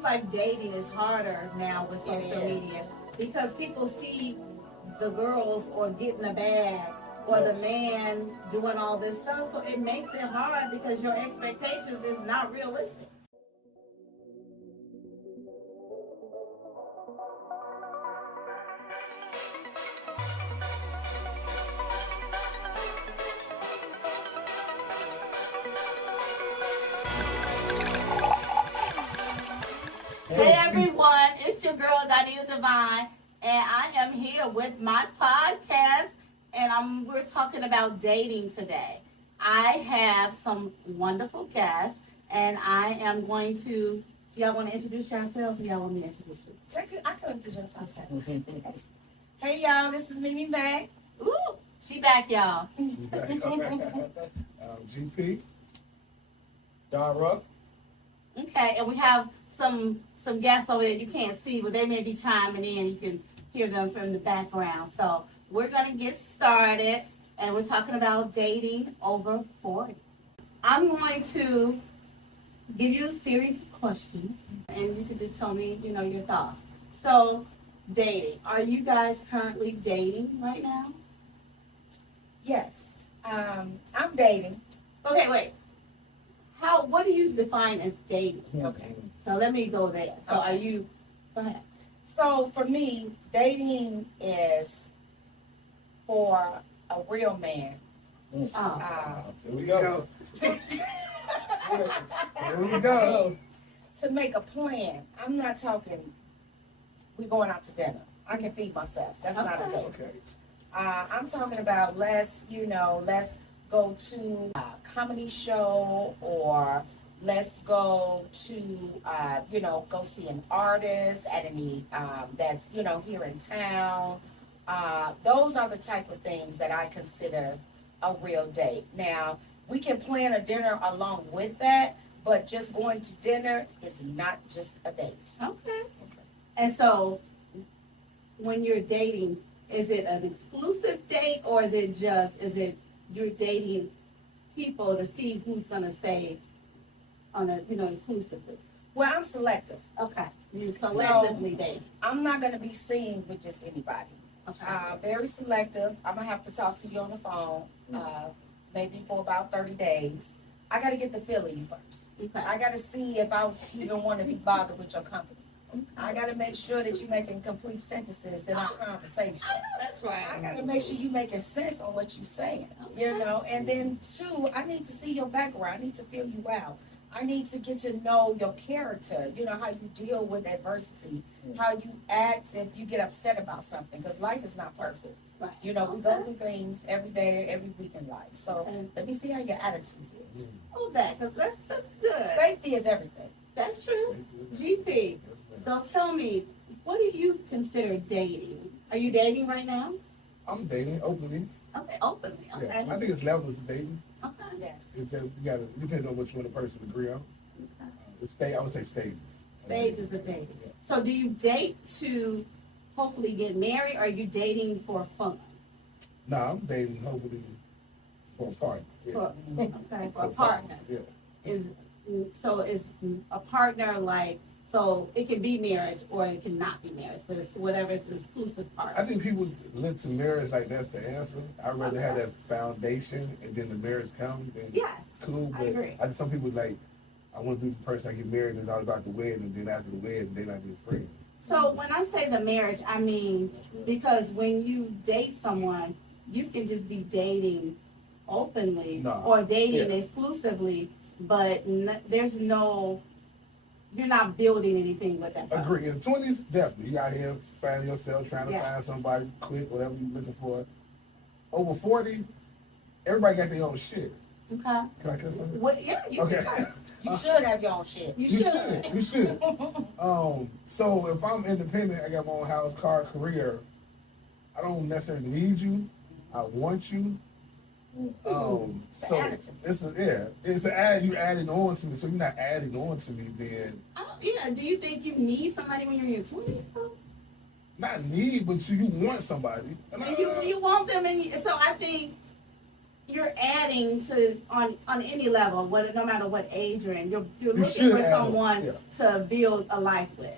seems like dating is harder now with social media because people see the girls or getting a bag or the man doing all this stuff. So it makes it hard because your expectations is not realistic. Hey everyone, it's your girl Donita Divine, and I am here with my podcast, and we're talking about dating today. I have some wonderful guests, and I am going to. Do y'all want to introduce yourselves? Or y'all want me to introduce you? I can introduce myself. Hey y'all, this is Mimi Mac. Ooh, she back, y'all. GP, Donn Ruff. Okay, and we have some guests over there you can't see, but they may be chiming in. You can hear them from the background. So we're going to get started, and we're talking about dating over 40. I'm going to give you a series of questions, and you can just tell me, your thoughts. So, dating. Are you guys currently dating right now? Yes, I'm dating. Okay, wait. What do you define as dating? Okay. So let me go there. So Okay. Go ahead. So for me, dating is for a real man. Here we go. To, Here we go. to make a plan. I'm not talking, we going out to dinner. I can feed myself. That's not a date. Okay. I'm talking about let's go to a comedy show, or let's go to, go see an artist at any, that's, here in town. Those are the type of things that I consider a real date. Now, we can plan a dinner along with that, but just going to dinner is not just a date. Okay. And so, when you're dating, is it an exclusive date, or is it you're dating people to see who's gonna stay on a exclusively? Well, I'm selective. Okay. You selectively date. I'm not going to be seen with just anybody. Okay. Very selective. I'm going to have to talk to you on the phone, maybe for about 30 days. I got to get the feel of you first. Okay. I got to see if I even want to be bothered with your company. I got to make sure that you're making complete sentences in our conversation. I know that's right. I got to make sure you're making sense on what you're saying, And then, two, I need to see your background. I need to feel you out. I need to get to know your character, how you deal with adversity, how you act if you get upset about something, because life is not perfect. Right. We go through things every day, every week in life. So let me see how your attitude is. Oh, because that's good. Safety is everything. That's true. GP. So tell me, what do you consider dating? Are you dating right now? I'm dating openly. Okay, openly. Okay. Yeah, I think it's levels of dating. Okay. Yes. It's just it depends on which one the person agree on. Okay. I would say stages. Stages of dating. So do you date to hopefully get married, or are you dating for fun? No, I'm dating hopefully for a partner. Yeah. For a partner. Yeah. Is a partner so it can be marriage or it cannot be marriage, but it's whatever is the exclusive part. I think people look to marriage like that's the answer. I'd rather have that foundation and then the marriage comes. Yes, cool. But I agree. Some people I want to be the person I get married and it's all about the wedding, and then after the wedding, they're not being friends. So when I say the marriage, I mean because when you date someone, you can just be dating openly or dating exclusively, but there's no. You're not building anything with that person. Agree. In the 20s, definitely. You out here finding yourself, trying to find somebody quick, whatever you're looking for. Over 40, everybody got their own shit. Okay. Can I cut something? Well, yeah, you okay. can. You should have your own shit. You should. So if I'm independent, I got my own house, car, career, I don't necessarily need you. I want you. So it's an add. You adding on to me, so you're not adding on to me. Then do you think you need somebody when you're in your 20s though? Not need, but you want somebody. You want them, so I think you're adding to on any level, no matter what age you're in. You're You looking should for add someone it, to build a life with.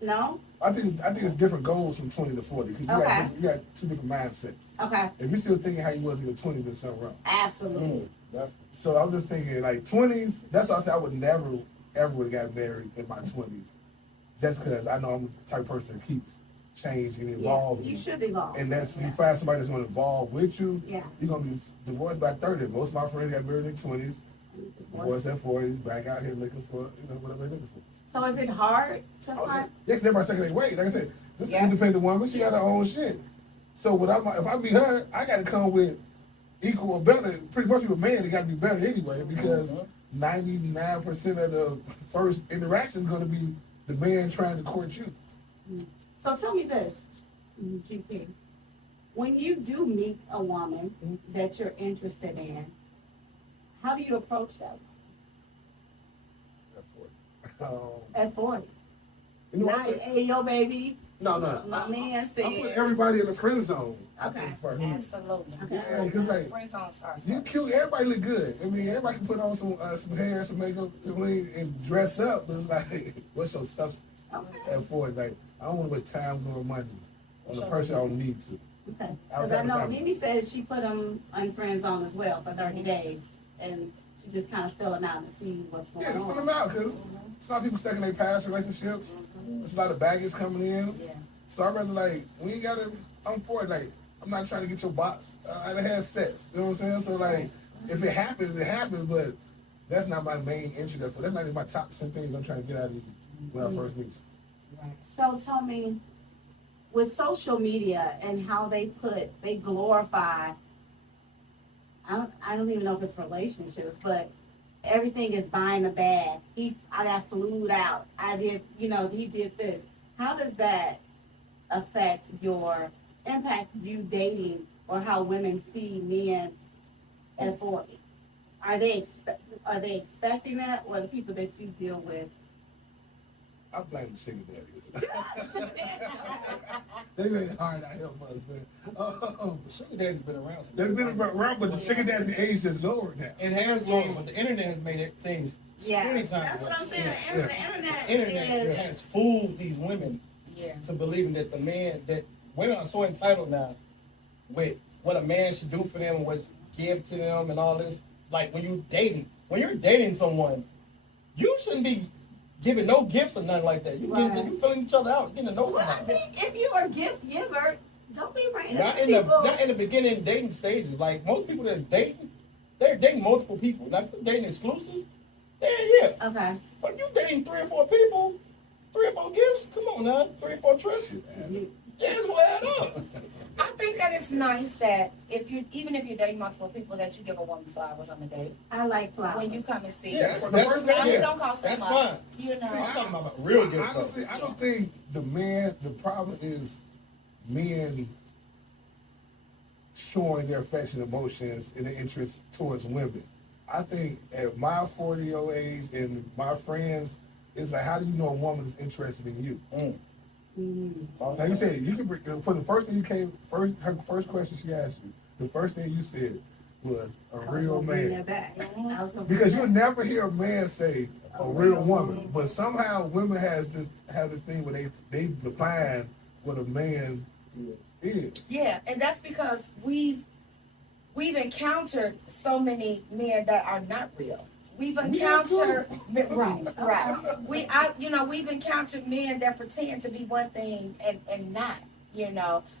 No? I think it's different goals from 20 to 40 because Okay. you got two different mindsets. Okay. If you're still thinking how you was in your 20s, then something wrong. Absolutely. So I'm just thinking like 20s. That's why I said I would never ever would have got married in my 20s, just because I know I'm the type of person that keeps changing and Yeah, evolving. you should evolve. And that's you Yes. find somebody that's going to evolve with you. Yeah. You're gonna be divorced by 30. Most of my friends got married in their 20s, divorced at 40s, back out here looking for whatever they're looking for. So is it hard to Oh, find? yes, everybody second their way. Like I said, this is Yeah. an independent woman. She got her own shit. So if I be her, I got to come with equal or better. Pretty much with a man, it got to be better anyway because 99% of the first interaction is going to be the man trying to court you. So tell me this, GP. When you do meet a woman that you're interested in, how do you approach that at 40? You know, Not, hey, yo, baby, no. my man I put said. everybody in the friend zone. I Okay. think, for me. Absolutely. Okay. Yeah, because like Friends on stars. you cute, everybody look good. I mean, everybody can put on some hair, some makeup, and dress up. But it's like, what's your substance Okay. at 40? Like, I don't want to waste time nor money on a person I don't need to. Okay. Because Outside I the know family. Mimi said she put them on friend zone as well for 30 days, and she just kind of fill them out and see what's going Yeah, just on. fill them out because it's a lot of people stuck in their past relationships. There's a lot of baggage coming in. Yeah. So I'd rather like, we ain't gotta, I'm for it. Like, I'm not trying to get your box. I done had sex. You know what I'm saying? So like, if it happens, it happens, but that's not my main interest. That's not even my top 10 things I'm trying to get out of you when I first meet you. So tell me, with social media and how they glorify, I don't even know if it's relationships, but everything is buying a bag. I got flued out. I did, he did this. How does that impact you dating or how women see men at 40? Are they expecting that, or the people that you deal with? I blame the sugar daddies. They made it hard out here for us, man. Sugar daddy's been around. since They've been around, but the sugar daddy's age is lower now. It has longer, but the internet has made it things Yeah, 20 times that's what I'm worse. saying. Yeah. The The internet has fooled these women Yeah. to believing that that women are so entitled now with what a man should do for them, what give to them, and all this. Like when you're dating someone, you shouldn't be giving no gifts or nothing like that. You you filling each other out, getting to know Well, I somebody. think if you're a gift giver, don't be bringing Not in the beginning dating stages. Like most people that's dating, they're dating multiple people. Like dating exclusive. Yeah. Okay. But if you dating 3 or 4 people, 3 or 4 gifts, come on now, 3 or 4 trips. Yeah, it's gonna add up. I think that it's nice that even if you're dating multiple people, that you give a woman flowers on the date I like flowers. when you come and see. Yeah, her. that's Flowers yeah, don't cost that that's much. fine. You know. See, I'm talking about real gifts. though. Honestly, I don't think the problem is men showing their affection, emotions, and their interest towards women. I think at my 40-year-old age and my friends, it's like, how do you know a woman is interested in you? Mm. Like you said, you can bring, for the first thing her first question she asked you, the first thing you said was a I was real gonna bring man. that back. I was gonna Because bring you'll that never hear a man say a real woman, but somehow women have this thing where they define what a man is. Yeah, and that's because we've encountered so many men that are not real. We've encountered right. We've encountered men that pretend to be one thing and not.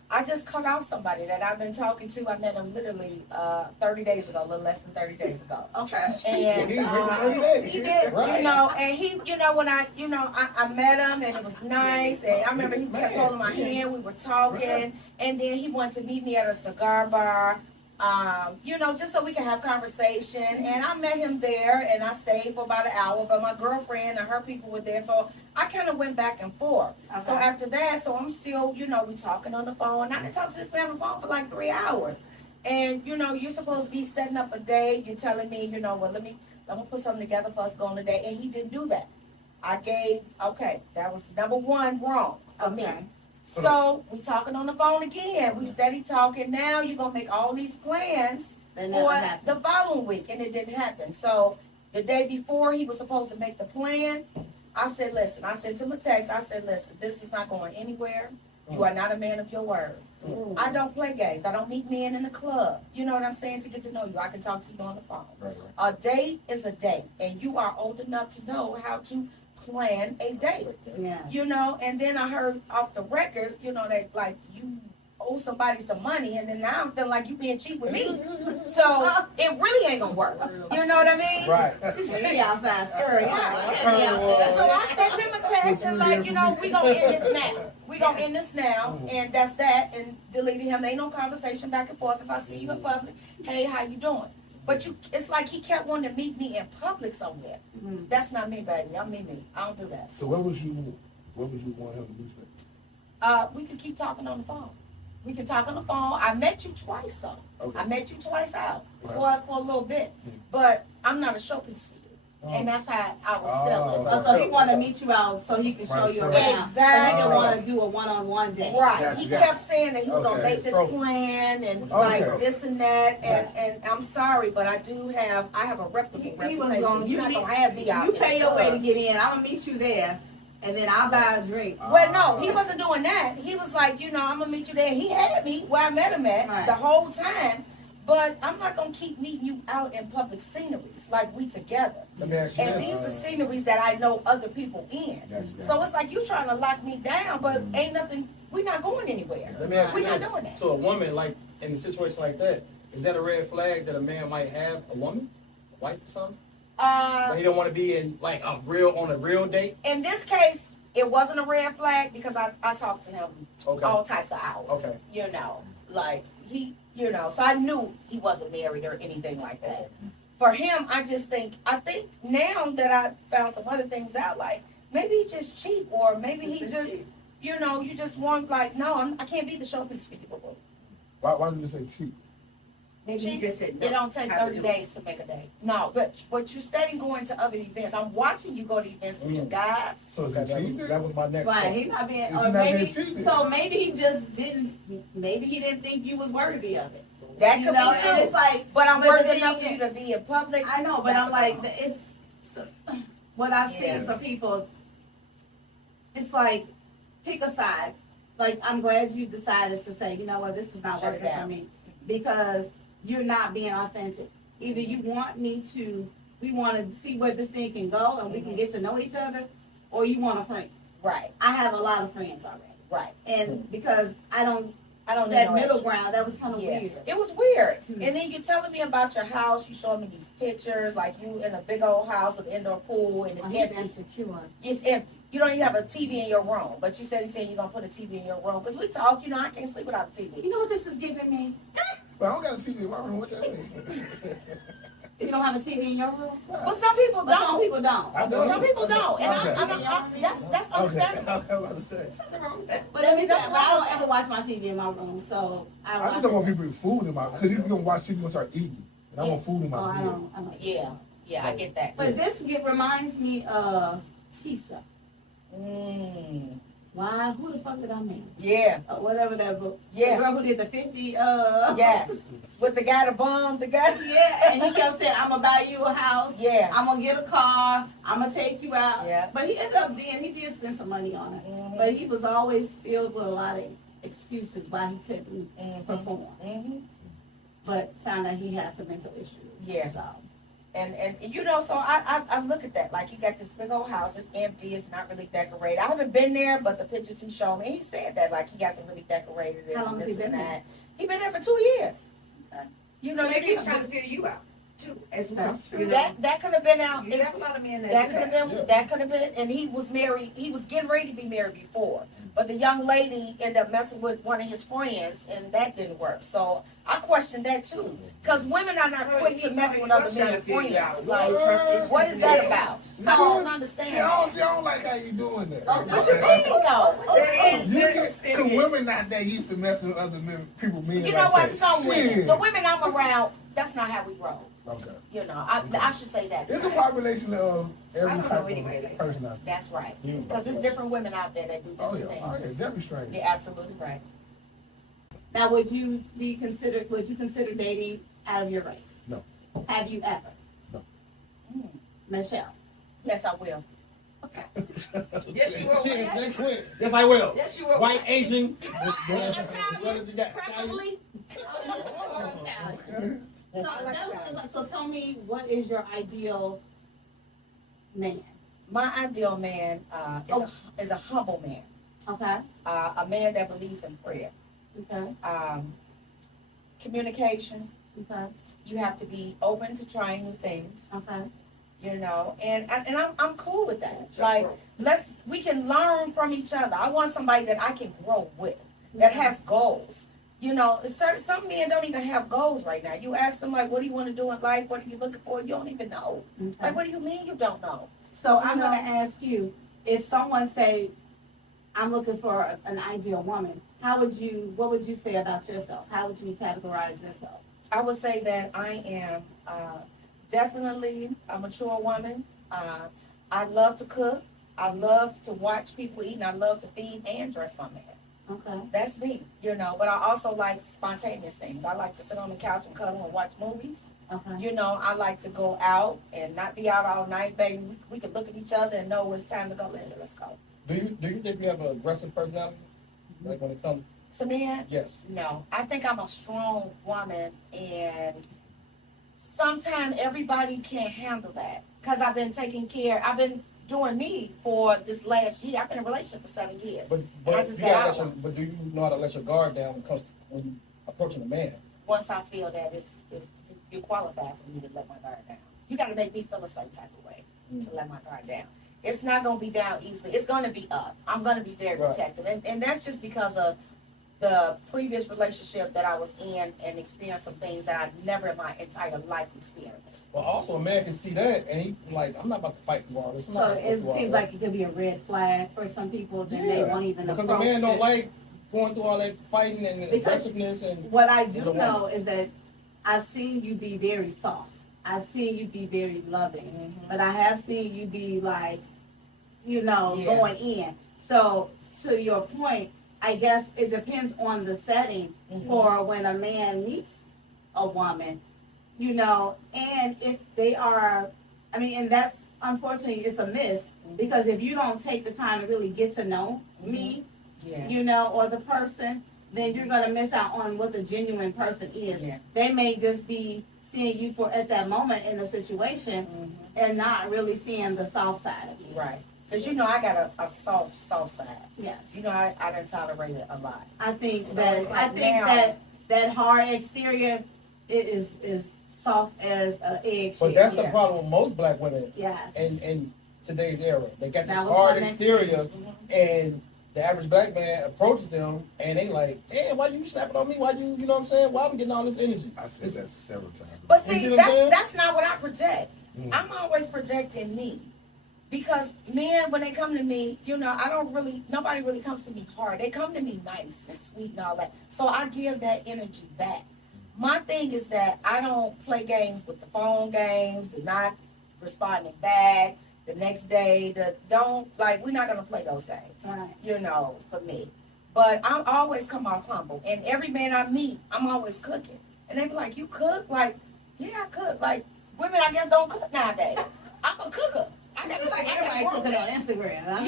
I just cut off somebody that I've been talking to. I met him literally 30 days ago, a little less than 30 days ago. Okay. And He's really 30 days. he did, Right. and he, when I met him and it was nice, and I remember he kept holding my hand, we were talking, and then he wanted to meet me at a cigar bar, just so we can have conversation, and I met him there, and I stayed for about an hour, but my girlfriend and her people were there, so I kind of went back and forth. So Okay. after that, so I'm still, we talking on the phone, I didn't talk to this man on the phone for like 3 hours. And you're supposed to be setting up a date. You're telling me, well, I'm gonna put something together for us to go on a date, and he didn't do that. That was number one wrong for me. Okay. So we talking on the phone again. We steady talking. Now you're gonna make all these plans That never or happened. the following week, and it didn't happen. So the day before he was supposed to make the plan, I said, listen, I sent him a text. I said, listen, this is not going anywhere. You are not a man of your word. I don't play games. I don't meet men in the club. You know what I'm saying? To get to know you. I can talk to you on the phone. Right. A date is a date, and you are old enough to know how to plan a date. Yeah. You know, and then I heard off the record, you know, that like you owe somebody some money, and then now I'm feeling like you being cheap with me. So it really ain't gonna work. You know what I mean? Right. He outside scurrying. So I sent him a text and like, you know, we gonna end this now. We gonna end this now, and that's that. And deleted him. Ain't no conversation back and forth. If I see you in public, hey, how you doing? But it's like he kept wanting to meet me in public somewhere. Mhm. That's not me, baby. I'm me. I don't do that. So what would you want him to do? We could keep talking on the phone. We can talk on the phone. I met you twice though. Okay. I met you twice out Right. for a little bit, but I'm not a showpiece for you, and that's how I was feeling. Oh, So he want to meet you out so he can show Right, you right. around. Exactly. He didn't want to do a one-on-one date. Right. Gotcha, He gotcha. kept saying that he was gonna Okay. make this Trophy. plan and Okay. like this and that, and I'm sorry, but I have a reputable He was reputation. going. You're not gonna have me out. You in pay the your way to club. get in. I'm gonna meet you there, and then I'll buy a drink. Well, no, he wasn't doing that. He was like, you know, I'm gonna meet you there. He had me where I met him at Right. the whole time, but I'm not gonna keep meeting you out in public sceneries like we together. Let me ask you And this. these are sceneries that I know other people in. Gotcha. So it's like you trying to lock me down, but ain't nothing. We're not going anywhere. Let me ask you We're not this. doing that. To a woman, like in a situation like that, is that a red flag that a man might have a woman, a wife or something? But he don't want to be in like on a real date. In this case, it wasn't a red flag because I talked to him Okay. all types of hours. Okay. You know, like so I knew he wasn't married or anything like that. For him, I think now that I found some other things out, like maybe he's just cheap, or maybe he just, you know, you just want like, no, I can't be the showpiece for you. Boo-boo. Why did you say cheap? Maybe you just didn't know It don't take how to 30 do it. days to make a day. No, but you're steady going to other events. I'm watching you go to events with your guys. So is That it was, cheap? that was my next Right, question. he's not being, Is or he not maybe, being cheated? so maybe he just didn't, maybe he didn't think you was worthy of it. That You could know, be and it's too. like, But I'm but the worthy thing enough for is- you to be in public. I know, but That's I'm a like, problem. it's, so, what I see Yeah. in some people, it's like, pick a side. Like, I'm glad you decided to say, you know what, this is not Shut it working for down. me. Because you're not being authentic. Either you want me to, we want to see where this thing can go and we can get to know each other, or you want a friend. Right, I have a lot of friends already. right. And because I don't, I don't need that no middle extra. ground, that was kind of Yeah. weird. It was weird. Hmm. And then you're telling me about your house. You showing me these pictures, like you in a big old house with an indoor pool, and it's Oh, he's empty. insecure. It's empty. You don't even have a TV in your room. But you said you're going to put a TV in your room. Because we talk, you know, I can't sleep without a TV. You know what this is giving me? But I don't got a TV in my room. What that mean? You don't have a TV in your room? But some people But some don't. people don't. I don't. Some people don't. And Okay. that's understandable. Okay. I'm about to say. Nothing wrong with that. But let me say, Nothing but I wrong with don't ever watch my TV in my room, so I I watch just don't want it. people to eat food in my, because if you're gonna watch TV, you're gonna start eating, and I want food in Oh, my I bed. don't. Yeah, I get that. But this reminds me of Tisa. Mm. Why? Who the fuck did I mean? Yeah, Whatever that book. Yeah. The girl who did the 50. yes. With the guy that bummed, the guy. Yeah, and he kept saying, I'm gonna buy you a house. Yeah. I'm gonna get a car. I'm gonna take you out. Yeah. But he ended up he did spend some money on it. Mhm. But he was always filled with a lot of excuses why he couldn't Mhm. perform. Mhm. But found out he had some mental issues. Yeah. So. And you know, so I look at that, like you got this big old house, it's empty, it's not really decorated. I haven't been there, but the pictures he showed me, he said that like he hasn't really decorated it. How long and has he this and been there? that. He been there for 2 years. You know, So they you keep trying to figure you out too, as well. That's true. You know, that could have been out. you have a lot of men That that could do have that. been. Yeah. That could have been. And he was married. He was getting ready to be married before, but the young lady ended up messing with one of his friends, and that didn't work. So I questioned that too, because women are not So quick to he mess with other was trying men to figure you out. friends. What Like, trust issues what is he that had. about? No. I don't See, understand. I don't like how you doing that. Oh, What you mean though? What you mean? You can, cause women not that used to messing with other men, people. Men You like know what? that. Some women, Shit. the women I'm around, that's not how we roll. Okay. You know, I should say that. There's a population of every I don't type know anybody of like person out there. That's right. You- Because there's different women out there that do Oh yeah, different oh yeah, things. definitely strange. You're absolutely right. Now, would you consider dating out of your race? No. Have you ever? No. Michelle. Yes, I will. Yes, you will. Shit, next week. Yes, I will. Yes, you will. White, Asian. Italian, preferably. Okay. So tell me, what is your ideal man? My ideal man is a humble man, Okay. a man that believes in prayer. Okay. Communication. Okay. You have to be open to trying new things. Okay. You know, and I'm cool with that. Like, we can learn from each other. I want somebody that I can grow with, that has goals. You know, some men don't even have goals right now. You ask them, like, what do you want to do in life? What are you looking for? You don't even know. Okay. Like, what do you mean you don't know? So I'm going to ask you, if someone say, I'm looking for an ideal woman, what would you say about yourself? How would you categorize yourself? I would say that I am definitely a mature woman. I love to cook. I love to watch people eat, and I love to feed and dress my man. Okay. That's me, you know. But I also like spontaneous things. I like to sit on the couch and cuddle and watch movies. Okay. You know, I like to go out and not be out all night, baby. We could look at each other and know it's time to go. Let's go. Do you think you have an aggressive personality? Like when it comes? To men, Yes. no. I think I'm a strong woman, and sometimes everybody can't handle that because I've been taking care. I've been doing me for this last year. I've been in a relationship for 7 years. But I just got out. but do you know how to let your guard down when you approaching a man? Once I feel that you're qualified for me to let my guard down. You got to make me feel a certain type of way to let my guard down. It's not going to be down easily. It's going to be up. I'm going to be very protective. And that's just because of the previous relationship that I was in and experienced some things that I never in my entire life experienced. Well, also a man can see that and he like, I'm not about to fight through all this. So it seems like it could be a red flag for some people, then they won't even because approach a man don't it. like going through all that fighting and Because aggressiveness and what I do know is that I've seen you be very soft. I've seen you be very loving. But I have seen you be like, going in. So to your point, I guess it depends on the setting for when a man meets a woman, and if they are, and that's, unfortunately, it's a miss, because if you don't take the time to really get to know me, or the person, then you're going to miss out on what the genuine person is. Yeah. They may just be seeing you for at that moment in the situation and not really seeing the soft side of you. Right. Because I got a soft side. Yes. I done tolerated a lot. I think So that it's like that hard exterior is soft as an eggshell. but that's the problem with most black women Yes. in today's era. They got this That was hard my next exterior and the average black man approaches them and they like, damn, why you snapping on me? Why you know what I'm saying? Why I'm getting all this energy? I said that several times. But You see, see what I'm saying? that's not what I project. Mm. I'm always projecting me. Because men, when they come to me, nobody really comes to me hard. They come to me nice and sweet and all that. So I give that energy back. My thing is that I don't play games with the phone games, the not responding back, the next day, we're not going to play those games, Right. for me. But I always come off humble. And every man I meet, I'm always cooking. And they be like, you cook? Like, yeah, I cook. Like, women, I guess, don't cook nowadays. I'm a cooker. I never like Everybody cooking on Instagram. I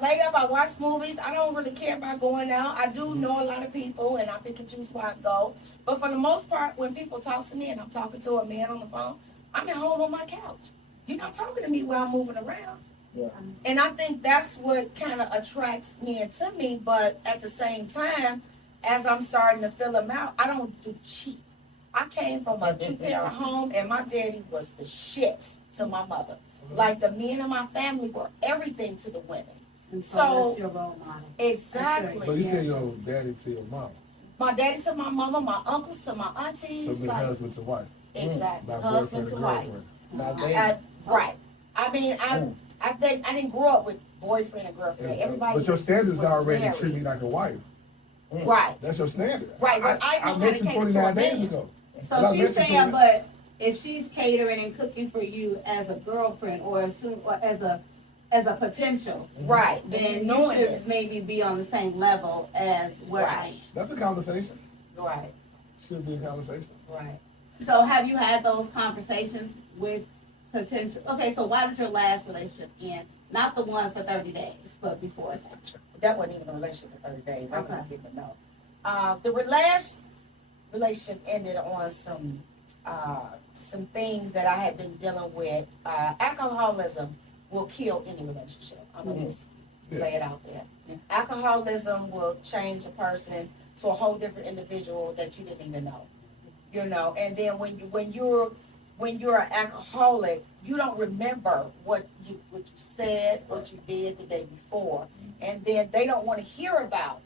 lay up, I watch movies. I don't really care about going out. I do know a lot of people, and I pick and choose where I go. But for the most part, when people talk to me and I'm talking to a man on the phone, I'm at home on my couch. You're not talking to me while I'm moving around. Yeah. And I think that's what kind of attracts men to me. But at the same time, as I'm starting to fill them out, I don't do cheap. I came from a two-parent home, and my daddy was the shit to my mother. Like, the men in my family were everything to the women. And So- that's your role model. Exactly. So you say your daddy to your mom. My daddy to my mama, my uncles to my aunties. So the like, husband to wife. exactly. Not Husband boyfriend to and wife. girlfriend. Now they, Right. I mean, I didn't grow up with boyfriend and girlfriend. Everybody. But your standards was already married. treat me like a wife. Right. That's your standard. Right, but I know how to mentioned cater to a 29 days man. ago. So But I she's mentioned saying, to- but if she's catering and cooking for you as a girlfriend or as a potential, Right. then you knowing should this. maybe be on the same level as where I am. That's a conversation. Right. Should be a conversation. Right. So have you had those conversations with potential? Okay, so why did your last relationship end? Not the one for 30 days, but before that. That wasn't even a relationship for 30 days. I Okay. wasn't giving a no. The last relationship ended on some things that I had been dealing with. Alcoholism will kill any relationship. I'm gonna just lay it out there. Alcoholism will change a person to a whole different individual that you didn't even know. You know, and then when you're an alcoholic, you don't remember what you said, what you did the day before, and then they don't want to hear about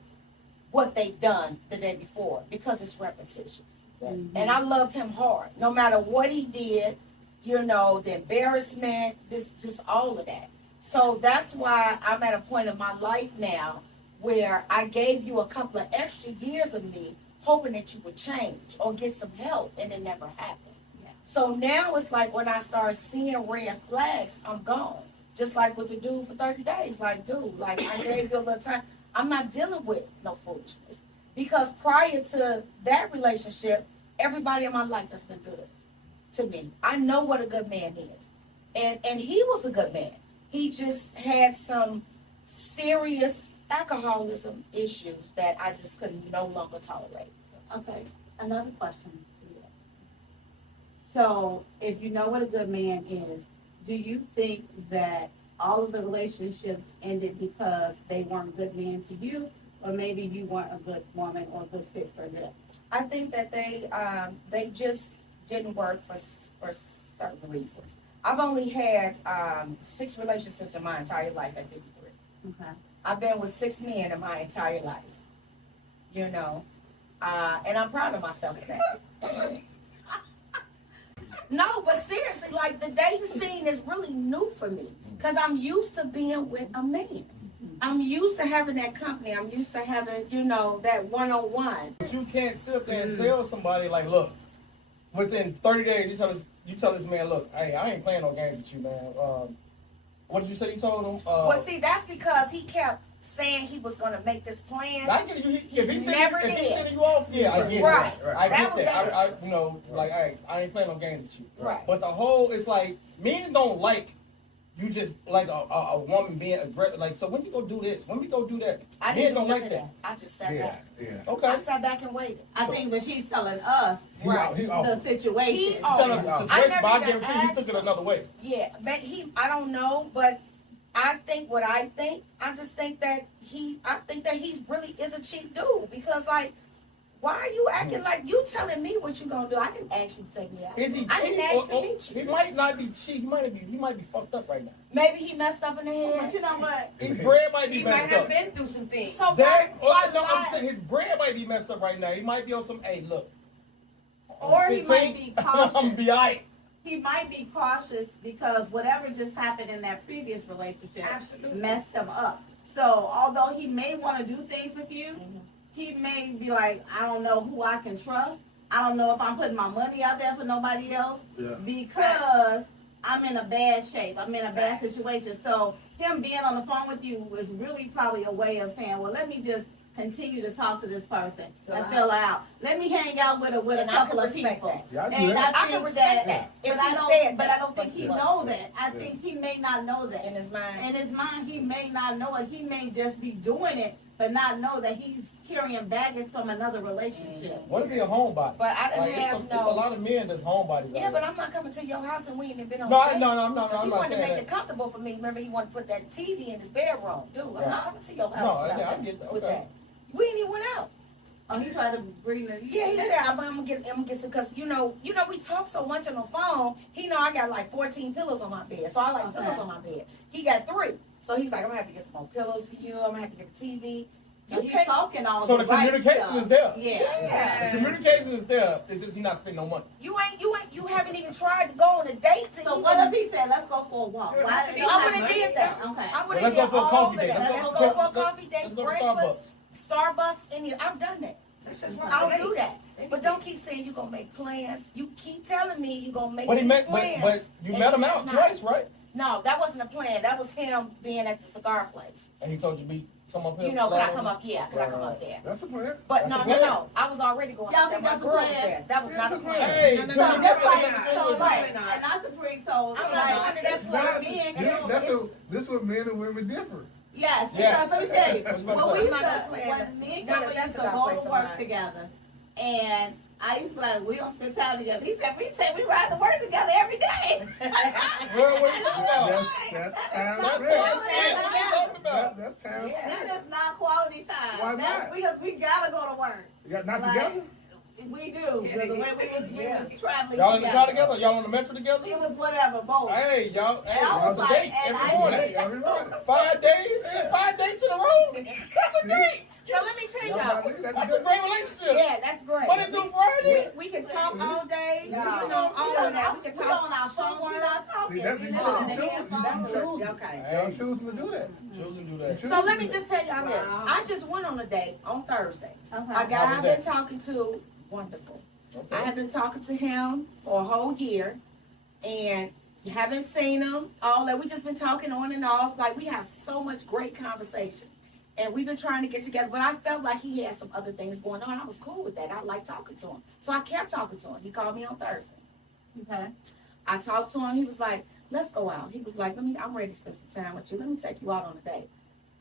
what they've done the day before because it's repetitious. Mm-hmm. And I loved him hard, no matter what he did. You know, the embarrassment, just all of that. So that's why I'm at a point in my life now where I gave you a couple of extra years of me, hoping that you would change or get some help, and it never happened. Yeah. So now it's like when I start seeing red flags, I'm gone. Just like with the dude for 30 days. Like, dude, like I gave you a little time. I'm not dealing with no foolishness. Because prior to that relationship, everybody in my life has been good to me. I know what a good man is. And he was a good man. He just had some serious alcoholism issues that I just could no longer tolerate. Okay, another question for you. So, if you know what a good man is, do you think that all of the relationships ended because they weren't good men to you, or maybe you weren't a good woman or a good fit for them? I think that they just didn't work for certain reasons. I've only had 6 relationships in my entire life at 53. Okay. I've been with 6 men in my entire life, you know, and I'm proud of myself for that. No, but seriously, like the dating scene is really new for me because I'm used to being with a man. I'm used to having that company. I'm used to having, you know, that one-on-one. But you can't sit up there and tell somebody like, look, within 30 days you tell this man, look, hey, I ain't playing no games with you, man. What did you say you told him? Well, see, that's because he kept saying he was going to make this plan. I get it. If he's Never sending did. you off, yeah, I get Right. it. I That get was that. that. I you know, like I ain't playing no games with you. Right. But the whole, it's like men don't like you just like a woman being aggressive. Like, so when you go do this, when we go do that, I men didn't don't do like none of that. I just sat Yeah, back. yeah. Okay. I sat back and waited. I think, but she's telling us He the awful. situation. He You tell us the I situation, never but I even guarantee he took asked it another way. Yeah, but I don't know, but I think what I think. I just think that he really is a cheap dude because, like, why are you acting like you telling me what you gonna do? I didn't ask you to take me out. Is he I didn't cheap? ask to meet you. He might not be cheap. He might be fucked up right now. Maybe he messed up in the But head. you know what? His bread might be He might messed have up. been through some things. So That, why no, I'm lie? saying his bread might be messed up right now. He might be on some, hey, look. Or he 15, might be I'm cautious. gonna be alright. He might be cautious because whatever just happened in that previous relationship Absolutely. messed him up. So although he may want to do things with you, he may be like, I don't know who I can trust. I don't know if I'm putting my money out there for nobody else Yeah. because I'm in a bad shape. I'm in a bad Facts. situation. So him being on the phone with you is really probably a way of saying, well, let me just continue to talk to this person and fill her out. Let me hang out with a And I couple can of respect people. that. Yeah, I do And that. I think can respect that. But If I he don't. said But that. I don't think he Yeah. know that. I Yeah. think he may not know that. In his mind. In his mind, he may not know it. He may just be doing it, but not know that he's carrying baggage from another relationship. What if he a homebody? But I didn't Like, have it's a lot of men that's homebodies. Yeah, out but there. I'm not coming to your house and we ain't even been on No, a date. no, I'm Because he not wanted to saying make that. it comfortable for me. Remember, he wanted to put that TV in his bedroom. Dude, I'm Right. not coming to your house No, without I that- get that. with Okay. that. We ain't even went out. Oh, he tried to bring the. Yeah, he said I'm gonna get some because you know we talk so much on the phone. He know I got like 14 pillows on my bed, so I like Okay. pillows on my bed. He got 3, so he's like I'm gonna have to get some more pillows for you. I'm gonna have to get a TV. You You keep can't. talking all So the the right communication stuff. is there. Yeah. Yeah. The communication is there. It's just he not spending no money. You haven't even tried to go on a date to So even. what if he said, "Let's go for a walk"? You don't Why have to did be you I have would have money? did that. Okay. I would Well, have let's did go for a all coffee of date. that. Let's Let's go go to- for a coffee date, let's go to breakfast, Starbucks, I've done that. That's just what I'll I do that. But don't keep saying you're gonna make plans. You keep telling me you're gonna make But he these met, plans. but you and met him he out has not. twice, right? No, that wasn't a plan. That was him being at the cigar place. And he told you be come up here. You know, could I slow. come up? Yeah, could I come up there? That's a plan. But That's a no, plan. I was already going Y'all up there. think My that's a girl was plan? there. That was not a That's a plan. plan. Hey, No, no, So no, just no, like, no, no, so no, right, no. and not to bring, so I'm like, not under that it's plan. like men, This what men and women differ. yes, Yes. because let me tell you, I was about to when we say. used I'm to, not gonna play when that. me and No, Kelly that's used to what I go play to some work night. together, and I used to be like, we don't spend time together. He said, we ride to work together every day. Girl, what you talking about? That's time That's spent. what I'm talking about. That's time Yeah. spent. That is not quality time. Why That's not? because we gotta go to work. You got not Like, together? we do. Yeah, The way we yeah. was traveling Y'all in the car together? Y'all on the metro together? It was whatever, both. Hey, y'all. Hey, And I was that's a like, date and every I morning. did. Every morning. 5 days and 5 dates in a row. That's a date. So let me tell Y'all y'all. gotta look at that That's a together. great relationship. Yeah, that's great. What they do Friday? We can talk all day. No. You know, all of that. We can We talk on our phones, we not talking. See, that We be listening to choosing. headphones. That's You a, choosing. okay. Y'all choosing to do that. Choosing to do that. So let me just tell y'all this. Wow. I just went on a date on Thursday. Okay. A guy How was I've that? been talking to, wonderful. I Okay. have been talking to him for a whole year, and haven't seen him. All that we just been talking on and off. Like we have so much great conversation, and we've been trying to get together. But I felt like he had some other things going on. I was cool with that. I like talking to him, so I kept talking to him. He called me on Thursday. Okay. I talked to him. He was like, "Let's go out." He was like, I'm ready to spend some time with you. Let me take you out on a date."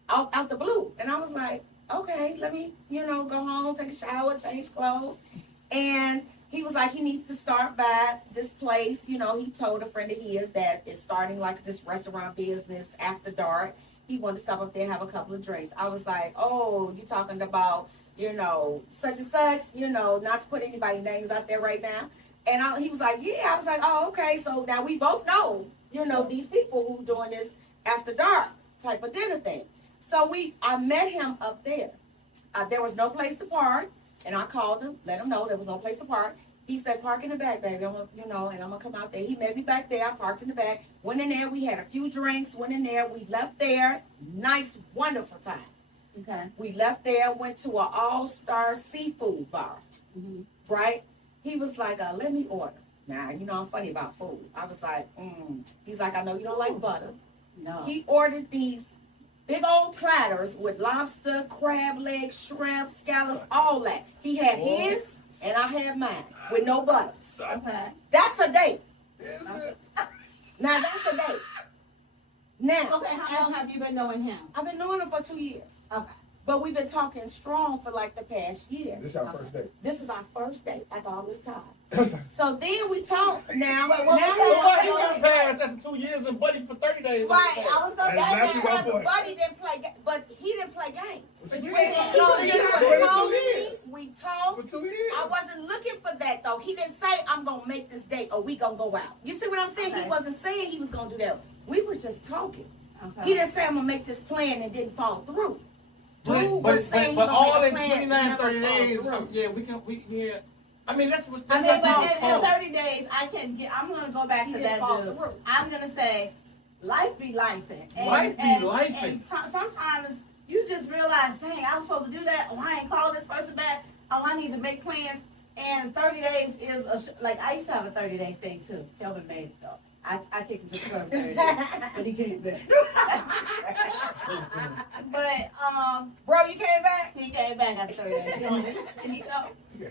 Out the blue, and I was like, "Okay, let me, go home, take a shower, change clothes." And he was like, he needs to start by this place. He told a friend of his that is starting like this restaurant business after dark. He wanted to stop up there and have a couple of drinks. I was like, oh, you talking about, such and such, not to put anybody's names out there right now. And he was like, yeah. I was like, oh, okay. So now we both know, these people who doing this after dark type of dinner thing. So I met him up there. There was no place to park. And I called him, let him know there was no place to park. He said, park in the back, baby. And I'm gonna come out there. He met me back there. I parked in the back. Went in there. We had a few drinks. Went in there. We left there. Nice, wonderful time. Okay. We left there. Went to an all-star seafood bar. Mm-hmm. Right? He was like, let me order. Now, I'm funny about food. I was like, He's like, I know you don't like butter. No. He ordered these big old platters with lobster, crab legs, shrimp, scallops, all that. He had his, and I had mine with no butter. Okay. That's a date. Is it? Now that's a date. Now, Okay, how long have you been knowing him? I've been knowing him for 2 years, Okay. but we've been talking strong for like the past year. This your first date. This is our first date after all this time. So then we talk. Now, But So what now was why he that? went past after 2 years and buddy for 30 days? Right, I was gonna That's say exactly that. my point. Buddy didn't play, but he didn't play games. What you We mean? called He played 2 years. we talked. For 2 years. I wasn't looking for that though. He didn't say I'm gonna make this date or we gonna go out. You see what I'm saying? Okay. He wasn't saying he was gonna do that. We were just talking. Okay. He didn't say I'm gonna make this plan and didn't follow through. Dude But, was saying but he all gonna in make a plan 29, and 30 never follow days, through. I mean, that's what I that's mean, how but people in talk. 30 days, I'm gonna go back He to didn't that follow dude. through. I'm gonna say, life be lifing. Life be lifing. And sometimes you just realize, dang, I was supposed to do that. Oh, I ain't called this person back. Oh, I need to make plans. And 30 days is like I used to have a 30-day thing too. Kelvin made it though. I kicked him to the curb 30 days, but he came back. But Bro, you came back? he came back after 30 days. You know? Yeah.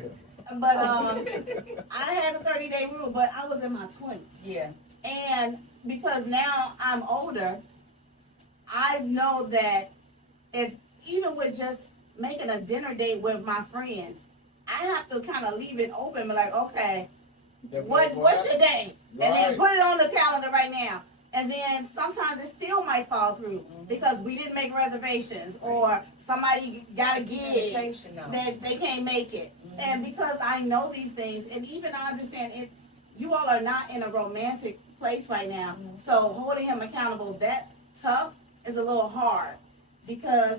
But I had a 30-day rule, but I was in my 20s. Yeah. And because now I'm older, I know that if even with just making a dinner date with my friends, I have to kind of leave it open, but like, okay, what's your day? And then Right. put it on the calendar right now. And then sometimes it still might fall through because we didn't make reservations or somebody got a gig Vacation now. that they can't make it. And because I know these things, and even I understand it, you all are not in a romantic place right now. So holding him accountable that tough is a little hard because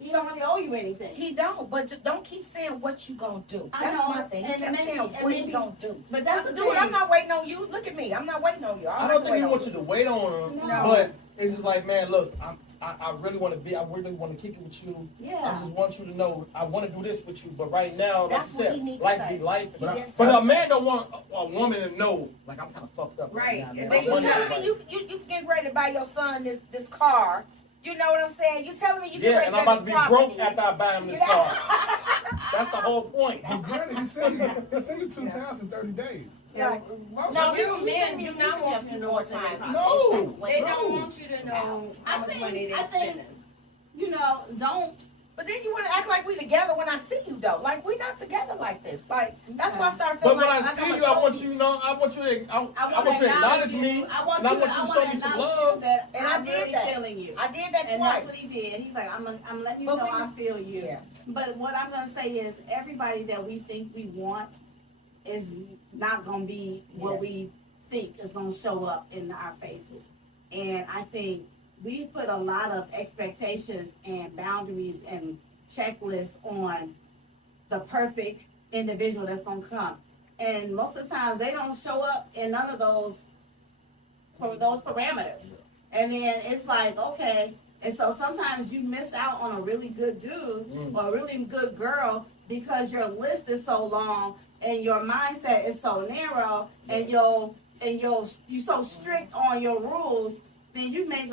he don't really owe you anything. He don't, but don't keep saying what you gonna do. I That's know, my thing. He and kept maybe- saying and what you maybe- gonna do. But that's the Dude, thing. I'm not waiting on you. Look at me. I'm not waiting on you. I don't think he wants you to wait on him, No. but it's just like, man, look, I really want to kick it with you. I Yeah. just want you to know I want to do this with you, but right now, like That's you what said, he needs to life say. be life. He didn't say But a that. man don't want a woman to know, like, I'm kind of fucked up Right. now, man. But My you money telling is me right. you get ready to buy your son this car. You know what I'm saying? You telling me you Yeah, can and I'm about to be broke after I buy him this car. car. That's the whole point. But granted, he said you 2 times in 30 days. Yeah. No, He you men do not want you to know what's times. No. They don't want you to know how I much think- money I they're think- spending. You know, don't. But then you want to act like we together when I see you, though. Like, we're not together like this. Like, that's why I started But feeling when like I see I'm a you, I want showpiece. you to know, I want you to I acknowledge me, I want and I you want to, you to I show want me some acknowledge love. you that And I I'm did really that. feeling you. I did that And twice. that's what he did. He's like, I'm letting you But know we- I feel you. Yeah. But what I'm gonna say is, everybody that we think we want is not gonna be what Yeah. we think is gonna show up in our faces. And I think we put a lot of expectations and boundaries and checklists on the perfect individual that's gonna come. And most of the times they don't show up in none of those parameters. And then it's like, okay, and so sometimes you miss out on a really good dude or a really good girl because your list is so long and your mindset is so narrow and you so strict on your rules. Then you may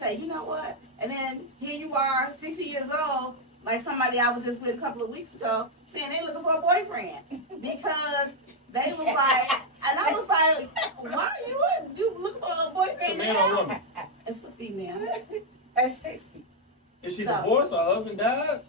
say, you know what? And then here you are, 60 years old, like somebody I was just with a couple of weeks ago, saying they looking for a boyfriend because they was like, and I was like, why are you looking for a boyfriend Man or now? woman? It's a female. At 60. Is she So- divorced? Her husband died?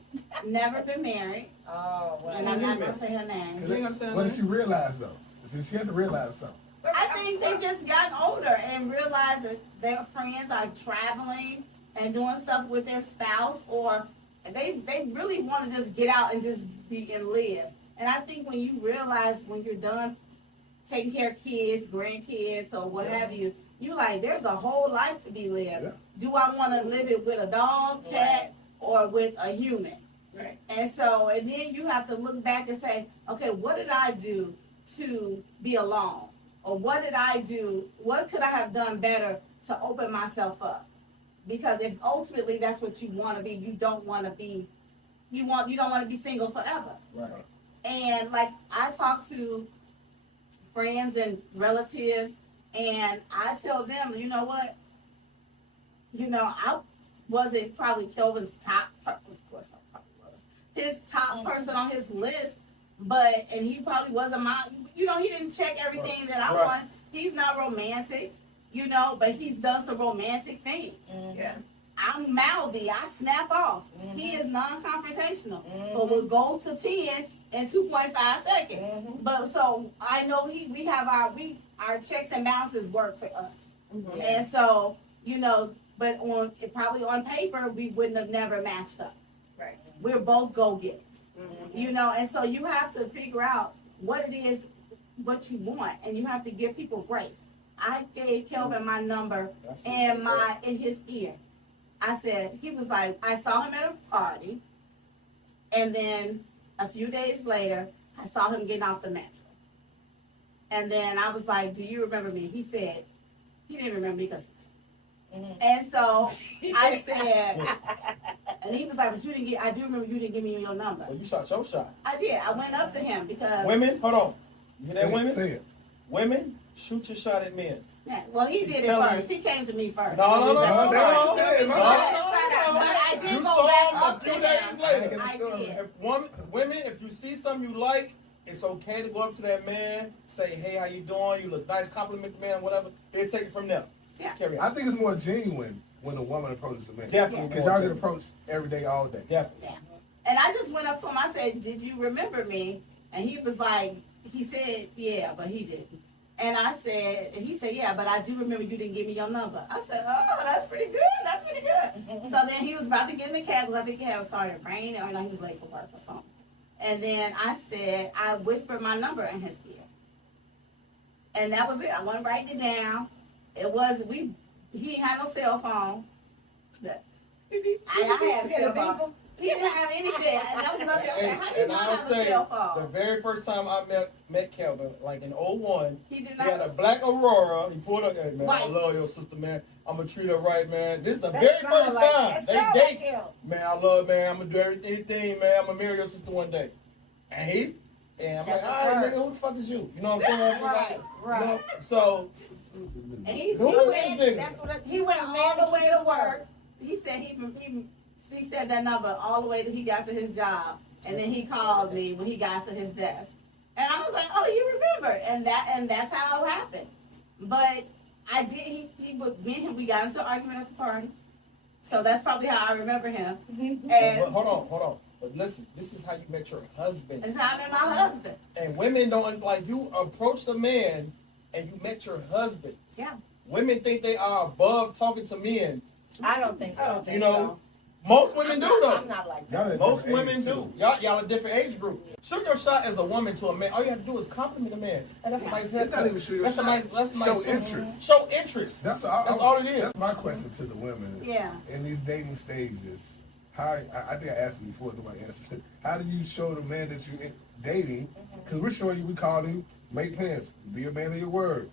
Never been married, Oh, well. and I'm not gonna say her name. You ain't understand What that? did she realize though? She had to realize something. I think they just gotten older and realized that their friends are traveling and doing stuff with their spouse, or they really want to just get out and just be and live. And I think when you realize when you're done taking care of kids, grandkids, or what have you, you like there's a whole life to be lived. Yeah. Do I want to live it with a dog, cat, or with a human? Right. And then you have to look back and say, okay, what did I do to be alone? Or what did I do? What could I have done better to open myself up? Because if ultimately that's what you want to be, you don't want to be single forever. Right. And like I talk to friends and relatives, and I tell them, you know what? I wasn't probably Kelvin's top. Of course, I probably was his top person on his list, and he probably wasn't my. He didn't check everything that I Right. want. He's not romantic, but he's done some romantic things. Yeah. I'm mouthy. I snap off. He is non-confrontational, but will go to 10 in 2.5 seconds. But so I know we have our checks and balances work for us, and so but probably on paper we wouldn't have never matched up. Right. We're both go-getters, and so you have to figure out what it is, what you want, and you have to give people grace. I gave Kelvin my number in his ear. I said, he was like, I saw him at a party, and then a few days later, I saw him getting off the metro. And then I was like, do you remember me? He said, he didn't remember me because and so I said, and he was like, but I do remember you didn't give me your number. So you shot your shot. I did. I went up to him because. Women, hold on. You hear that, women? Say it. Women, shoot your shot at men. Yeah, well, he did it Tell first. me. He came to me first. No. But No. I You did go saw back him up a to few days him. later. I did. Women, if you see something you like, it's okay to go up to that man, say, hey, how you doing? You look nice, compliment the man, whatever. They'll take it from there. Yeah. Carry I on. think it's more genuine when a woman approaches a man. Definitely. Because more y'all get genuine. approached every day, all day. Definitely. Yeah. And I just went up to him. I said, did you remember me? And he was like, he said, yeah, but he didn't. And he said, yeah, but I do remember you didn't give me your number. I said, oh, that's pretty good. That's pretty good. So then he was about to get in the cab because I think it had started raining or he was late for work or something. And then I whispered my number in his ear. And that was it. I wasn't writing it down. He didn't have no cell phone. I had a cell phone. He didn't have anything. And that was another thing. I said, how do you And not I'll have a say, cell the phone? very first time I met Kelvin, like in 01, He did he not. had a black Aurora. He pulled up, hey, man, I Right. love your sister, man. I'm going to treat her right, man. This is the That very sound first like- time that they sound date. like him. Man, I love, man. I'm going to do anything, man. I'm going to marry your sister one day. And I'm like, That all was right, her. nigga, who the fuck is you? You know what I'm saying? So, like, Right, right. you know, so, And he Who is went, this nigga? That's what he went all the way to work he said he said that number all the way till he got to his job, and then he called me when he got to his desk, and I was like, oh, you remember, and that's how it happened. But I did. Me and him, we got into an argument at the party, so that's probably how I remember him. But And hold on. But listen, this is how you met your husband. that's how I met my husband. And women don't, like, you approached a man and you met your husband. Yeah. Women think they are above talking to men. I don't think so. You know, most women do though. I'm not like Y'all that. at Most different women ages, do. too. Y'all a different age group. Shoot your shot as a woman to a man. All you have to do is compliment a man. Hey, that's a nice It's not haircut. even shoot your That's a shot. nice. Show suit. interest. Show interest. That's That's all it is. That's my question to the women. Yeah. In these dating stages, how I think I asked you before, nobody answered. How do you show the man that you're dating? Because we're showing you, we call you, make plans, be a man of your word,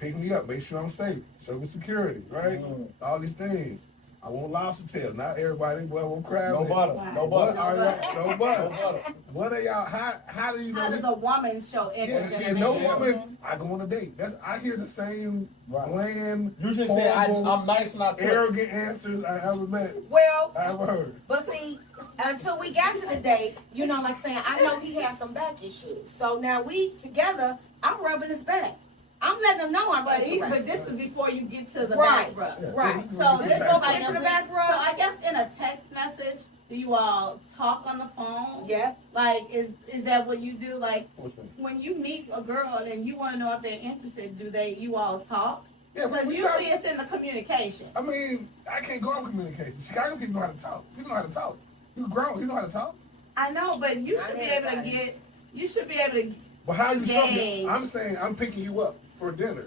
pick me up, make sure I'm safe, show me security, right? All these things. I want lobster tail. Not everybody, well, won't crab. No leg. butter. No What butter. are y'all? No butter. No butter. What are y'all? How do you How know? does a woman show Yeah, interest see, in a no man? woman. I go on a date. I hear the same Right. bland, You just said horrible, I'm nice and I cook. arrogant answers I ever met. Well, I ever heard. but see, until we got to the date, you know, like saying, I know he has some back issues. So now we together, I'm rubbing his back. I'm letting him know I'm But interested. this is before you get to the Right. back rub. Yeah, Right. this So is this back is go like into a the back rub? So I guess in a text message, do you all talk on the phone? Yeah. Like, is that what you do? Like, What's that? when you meet a girl and you want to know if they're interested, you all talk? Yeah, but Because we usually talk. it's in the communication. I mean, I can't go on communication. Chicago people know how to talk. People know how to talk. You grown. You know how to talk. I know, but you Not should be able to everybody. get. You should be able to. But how you show me? Engage. I'm saying I'm picking you up for dinner.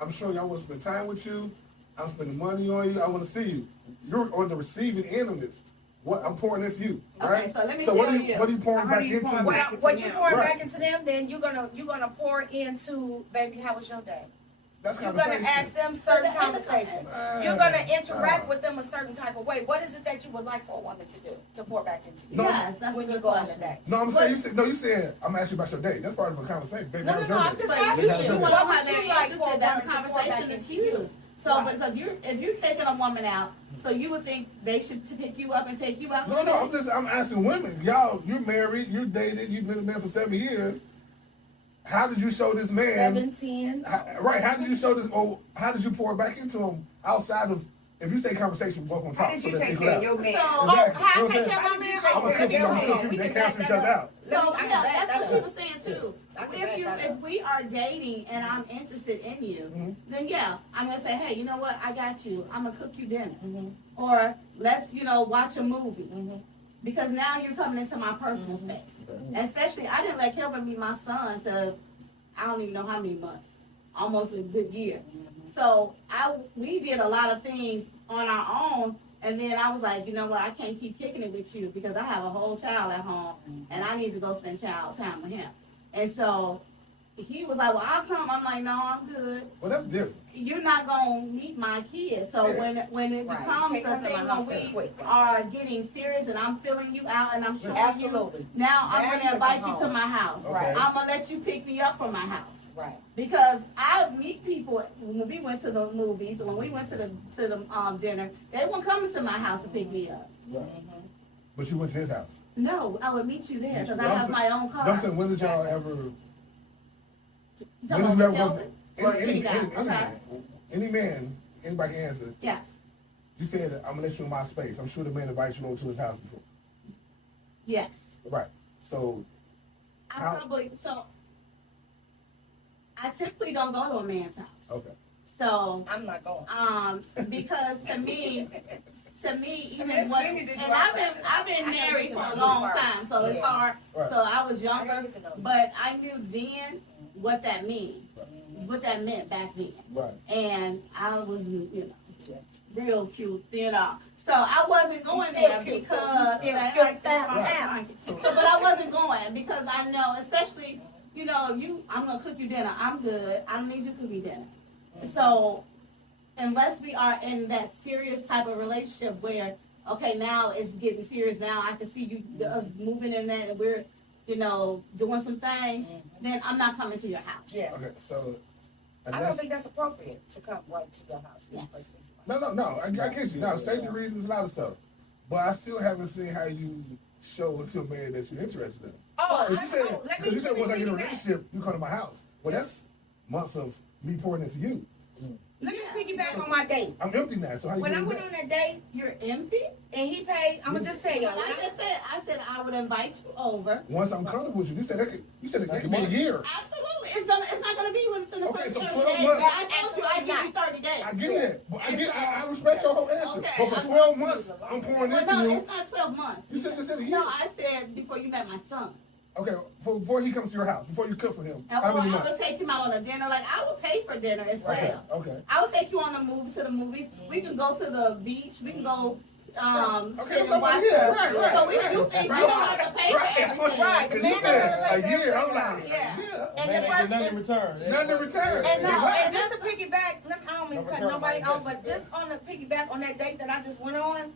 I'm showing you I want to spend time with you. I'm spending money on you. I want to see you. You're on the receiving end of this. What I'm pouring into you, right? Okay, so let me what tell are you. What are you pouring How back do you into pour me? back Well, what you him. pouring Right. back into them, then you're gonna pour into, baby, how was your day? That's You're gonna conversation. ask them certain So the- conversations. You're gonna interact with them a certain type of way. What is it that you would like for a woman to do to pour back into you? No. Yes, that's when a you good go on a question. date. No, I'm saying you said no. You said I'm asking you about your date. That's part of a conversation. Baby, No, how was no, your I'm day? just But asking you, That's you good. want to know What how would you they're like for a interested. That woman to pour back conversation is into you? huge. So Right. because if you're taking a woman out, so you would think they should pick you up and take you out. No, I'm asking women. Y'all, you're married, you're dated, you've been a man for 7 years. How did you show this man? 17. Right? How did you show this? Or how did you pour back into him outside of? If you say conversation, we're gonna talk. How did so you that take they care of laugh. your man? So, Oh, Exactly. how I You know take what care of my man? I'm Oh, gonna cook you. I'm gonna cook you. we They can cancel back each that other up. out. So I can yeah, back that's that what she up. was saying too. I can back that If up. we are dating and I'm interested in you, Mhm. then yeah, I'm gonna say, hey, you know what? I got you. I'm gonna cook you dinner, Mhm. or let's watch a movie, Mhm. because now you're coming into my personal Mhm. space. Especially, I didn't let Kelvin meet my son to I don't even know how many months, almost a good year. So we did a lot of things on our own, and then I was like, you know what? I can't keep kicking it with you because I have a whole child at home, and I need to go spend child time with him. And so he was like, well, I'll come. I'm like, no, I'm good. Well, that's different. You're not gonna meet my kids. So Yeah. when it Right. becomes You can't come to something my when house that we quick. are getting serious and I'm filling you out and I'm showing you, Absolutely. now I'm Now you gonna can invite come you to home. my house. Okay. I'm gonna let you pick me up from my house. Right. Because I meet people when we went to the movies, when we went to the dinner, they weren't coming to my house to pick me up. Right. But you went to his house. No, I would meet you there because I No, I'm have saying- my own car. No, I'm saying, when did y'all ever? You When talking did about you ever go? Kelvin? Or any guy? Any man, anybody can answer. Yes. You said I'm gonna let you in my space. I'm sure the man invited you over to his house before. Yes. Right. So How- I typically don't go to a man's house. okay. So I'm not going. because to me even it's what, really the and drive. I've been I gotta married get for to a know long you first. time, so it's Yeah. hard. Right. So I was I younger, gotta get to know you. but I knew then what that what that meant back then. Right. And I was, real cute, So I wasn't going still there cute, because, though. You still like cute, that, though. so, but I wasn't going because I know, especially, I'm gonna cook you dinner. I'm good. I don't need you to cook me dinner. So unless we are in that serious type of relationship where, okay, now it's getting serious. Now I can see us moving in that, and we're, doing some things. Then I'm not coming to your house. Yeah. Okay. So I don't think that's appropriate to come right to your house. Yes. No. I get you. Now, safety reasons, a lot of stuff. But I still haven't seen how you show your man that you're interested in. Oh, Because you said once I get in a piggyback. relationship, you come to my house. Well, that's months of me pouring into you. Let me piggyback on my date. I'm empty now, so how you When I doing went that? on that date You're empty? and he paid, I'm gonna just tell you. Like I said I would invite you over. Once I'm comfortable with you said it could be a months. year. Absolutely. It's not gonna be within the Okay, first so 30 12 days. months. I told you I give you 30 days. I get that. But I respect your whole answer. Okay, But for I'm 12 months, I'm pouring Well, into no, you. it's not 12 months. You said a year. No, I said before you met my son. Okay, before he comes to your house, before you cook for him, And how or many I would months? take him out on a dinner. Like I would pay for dinner as well. Okay. I would take you on to the movies. We can go to the beach. We can go Okay, sit so and watch yeah, the- right. So we do things. You don't have to pay for everything. Right. Because The you man said don't have a to pay year, for I'm like, everything. Yeah. And Man, the ain't first nothing in return. Nothing in return. And just to piggyback, I don't mean No to cut return on nobody my off, but investment. just on the piggyback on that date that I just went on,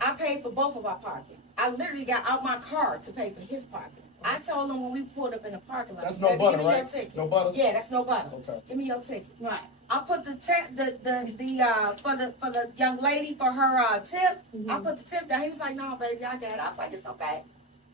I paid for both of our parking. I literally got out my car to pay for his parking. I told him when we pulled up in the parking lot, That's no "Baby, butter, give me your right? ticket." No butter? Yeah, that's no butter. Okay. Give me your ticket. Right. I put the for the young lady for her tip. I put the tip down. He was like, "No, baby, I got it." I was like, "It's okay."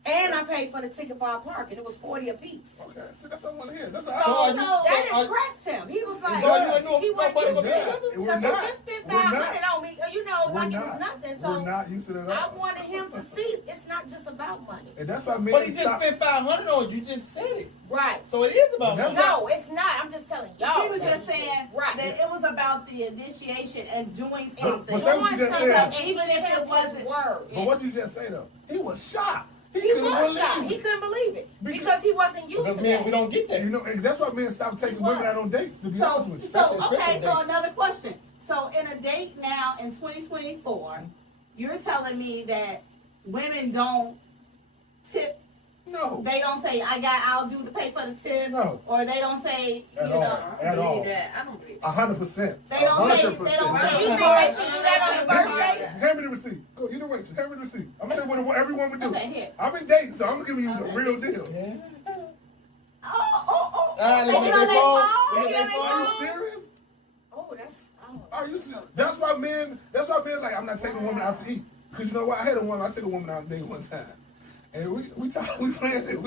And I paid for the ticket for our parking. It was $40 a piece. Okay, so that's what I want to hear. That's So, all. are you- that are- impressed him. He was like, So you ain't no- he wasn't nobody used to gonna that. be together? We're Because he not. just spent We're not. 500 on me, like it was nothing. We're So not used to that at I all. wanted him to see it's not just about money. And that's why men But he just stop. spent 500 on you. You just said it. Right. So it is about That's money. No, it's not. I'm just telling y'all. She was that just he saying right. that it was about the initiation and doing But something. say what you just said. And even if it wasn't. word. But what you just say though, he was shocked. He couldn't was believe shocked. it. He couldn't believe it Because- because he wasn't used Because to men, that. we don't get that. You know, and that's why men stop taking He women was. out on dates. To be honest So, with you. so Especially okay, so dates. another question. So in a date now in 2024, you're telling me that women don't tip, No, they don't say, I'll do the pay for the tip, No. or they don't say, At you all. know, At all. I don't believe 100%. they don't say, 100%. they don't You say. think they should do that on the first date? Hand me the receipt. Go, you the waitress. Hand me the receipt. I'm saying what everyone would do. Okay, here. I've been dating, so I'm giving you the Okay. real deal. Yeah. Oh, Ah, they look get at on their their phone. phone, Look they at get their on Are their you phone. serious? Oh, that's. Are you serious? That's why men like, I'm not taking a woman out to eat. Because you know what? I had I took a woman out on a date one time. And we planned it,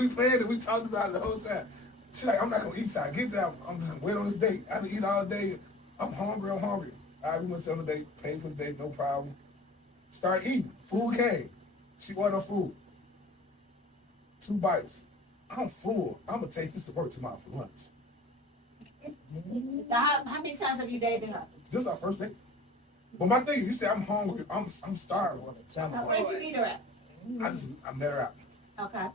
we talked about it the whole time. She's like, I'm not gonna eat till I get there. I'm just gonna wait on this date. I didn't eat all day. I'm hungry. All right, we went to the date, paid for the date, no problem. Start eating. Food came. She ordered her food. 2 bites. I'm full. I'm gonna take this to work tomorrow for lunch. Now, how many times have you dated her? This is our first date. But my thing is, you say I'm hungry. I'm starving. Where'd you meet her at? I met her out. Okay.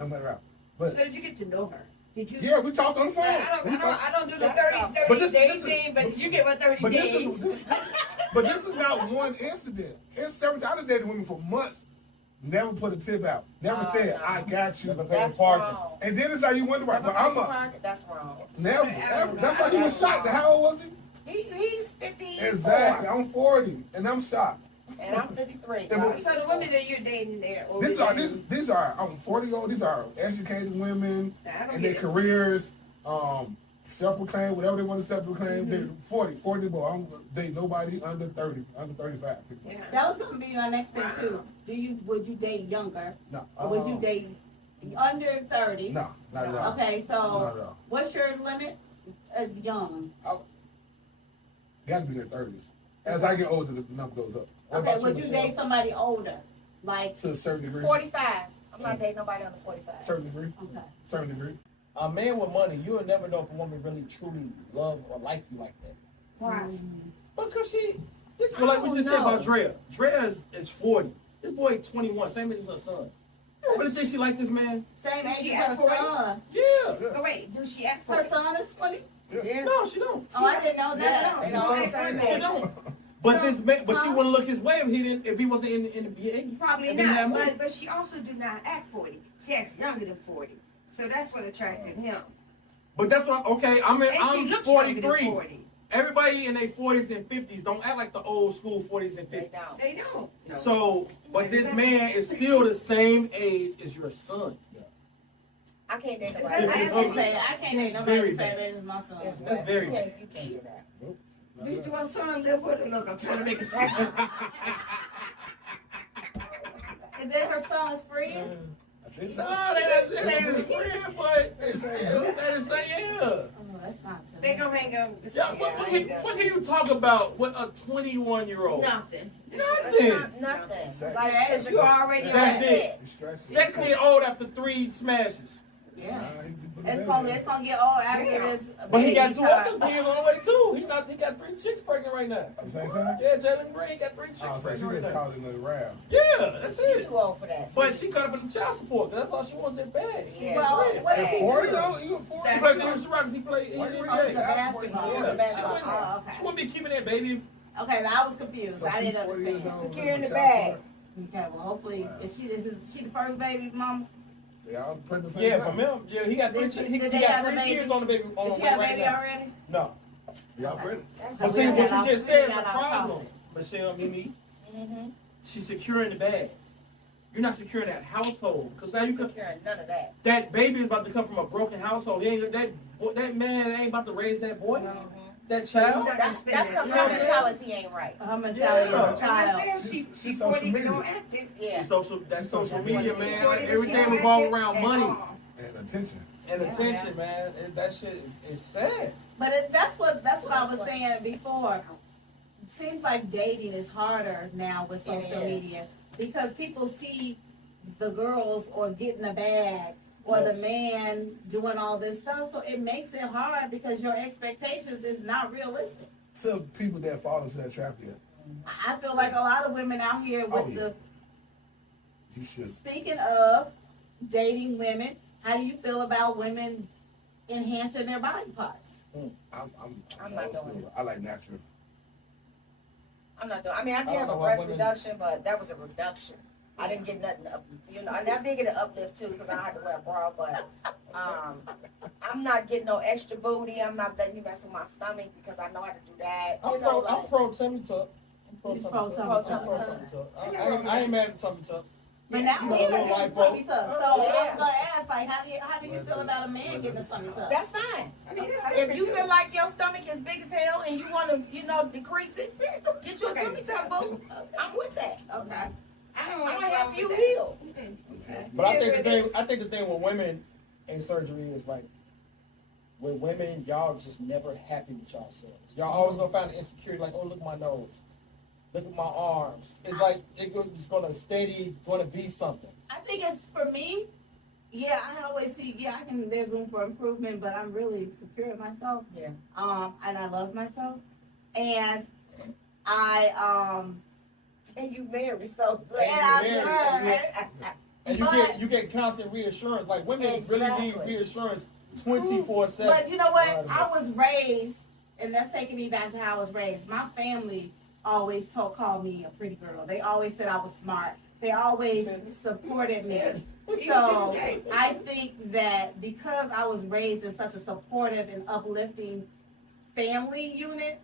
I met her out. So But did you get to know her? Did you? yeah, we talked on the phone. I don't do the That's 30 But this- day this is- thing, but did you get my 30 But days? but this is not one incident. It's several times. I've dated women for months. Never put a tip out. Never Oh, said, no. I got you. Never paid That's for parking. wrong. And then it's like you wonder why. But I'm a That's wrong. never, ever. That's why he was shocked. How old was he? He's 54. Exactly. I'm 40 and I'm shocked. And I'm 53. And So the women that you're dating there, These are I'm 40 old. These are educated women I don't in their get it. careers, self-proclaimed, whatever they want to self-proclaim. They're 40 boy. I don't date nobody under 30, under 35. Yeah. That was gonna be my next thing too. Would you date younger? No. Or would you date under 30? No, not at all. Okay, Not at so all. what's your limit? Young. Got to be in their 30s. As I get older, the number goes up. What Okay, about would you Michelle? date somebody older? Like, To a certain degree. 45. I'm not dating nobody under 45. Certain degree. okay. Certain degree. A man with money, you will never know if a woman really truly love or like you like that. Why? Because like we just said about Drea. Drea is 40. This boy 21, same age as her son. You really think she like this man? Same Is age she as her at 40? son. Yeah. Oh, wait, do she act for Her it? son is 20? Yeah. No, she don't. Oh, I didn't know that. No, At all. she's the same She age. don't. But this man, but she wouldn't look his way if he wasn't in the BA. Probably If he had not, money. but she also do not act 40. She acts younger than 40. So that's what attracted him. But that's what. Okay, And she I'm looks younger than 43. 40. Everybody in their 40s and 50s don't act like the old school 40s and 50s. They don't. They don't. No. So, but this man is still the same age as your son. I can't date Is nobody. that- I I- can't say I can't date nobody Very the same bad. age as my son. It's That's very you can't do that. Do my son live with her? Look, I'm trying to make it sense. Is that her son's friend? I think so. No, that ain't his friend, but it's still, that is saying, yeah. Oh, that's not good. They gonna hang up. Yeah, what can you talk about with a 21-year-old? Nothing. Nothing. Nothing. Sex. Like, Because you already That's on it. You stretch it. Sex get old after 3 smashes. Yeah. Nah, he put it It's in gonna there. get old after Yeah. this. But he got baby 2 time. other kids on the way too. He got 3 chicks pregnant right now. At the same time? Yeah, Jalen Green got 3 chicks Oh, so she pregnant right just now. caught in the round. Yeah, that's She's it. too old for that. But she cut up in the child support. That's all she wants. That bag. Yeah, Well, she ready. what is he 40 doing? though? You 40? He played for the Houston Rockets. He played in Why the you Oh, Yeah, it's a yeah, basketball. yeah. It's a basketball. She Oh, She okay. wouldn't be keeping that baby. Okay, now I was confused. So I she's didn't 40 years understand. old. Securing the Child bag. support. Okay, well, hopefully, Wow. is she the first baby mama? They all pregnant at the Yeah, same from time. him. Yeah, he got 3 Did chicks. they He have got a 3 baby? kids on the baby. On Did the she way have a right baby now. already? No. Y'all pregnant. That's But so see, we what got you just off- said we is a got off problem. topic. Michelle, Mimi, Mm-hmm. she's securing the bag. You're not securing that household because now you She's can. securing none of that. That baby is about to come from a broken household. He ain't that man ain't about to raise that boy, that child. That's because her mentality ain't right. Her mentality Yeah. of a child. She's She's 40 social but media. don't act it. Yeah. That's social That's media, what it man. is. 40 but she Everything don't revolves act it around at money all. And attention. and Yeah. attention, man. That shit is sad. But that's what I was saying before. It seems like dating is harder now with It social is. media because people see the girls or getting a bag or the Yes. man doing all this stuff, so it makes it hard because your expectations is not realistic. To people that fall into that trap yet, I feel like a lot of women out here with Oh, yeah. the you should. speaking of dating women, how do you feel about women enhancing their body parts? I'm not doing it. I like natural. I'm not doing. I mean, I I did don't have know a why breast women- reduction, but that was a reduction. I didn't get nothing up, and I did get an uplift too because I had to wear a bra. But I'm not getting no extra booty. I'm not letting you mess with my stomach because I know how to do that. I'm pro tummy tuck. I'm He's pro pro tummy tummy tuck. tuck. I'm pro tummy tuck. I ain't mad at tummy tuck. But now You know, men are little getting lipo. tummy tuck. So I Yeah. was gonna ask, like, how do you feel about a man getting a tummy tuck? That's fine. I mean, that's If you different, feel too. like your stomach is big as hell and you want to, decrease it, get you a tummy tuck, boo. I'm with that. Okay. I don't I'm want gonna to help you heal. But I It think is the what thing, it is. I think the thing with women in surgery is like, with women, y'all just never happy with yourselves. Y'all always gonna find an insecurity, like, oh, look at my nose, look at my arms. It's like it's gonna be something. I think it's for me. Yeah, I always see. Yeah, there's room for improvement, but I'm really secure in myself. Yeah. And I love myself, and And you married, so And you get constant reassurance. Like women really need Exactly. reassurance 24/7. But you know what? I was raised, and that's taking me back to how I was raised. My family always called me a pretty girl. They always said I was smart. They always supported me. So I think that because I was raised in such a supportive and uplifting family unit,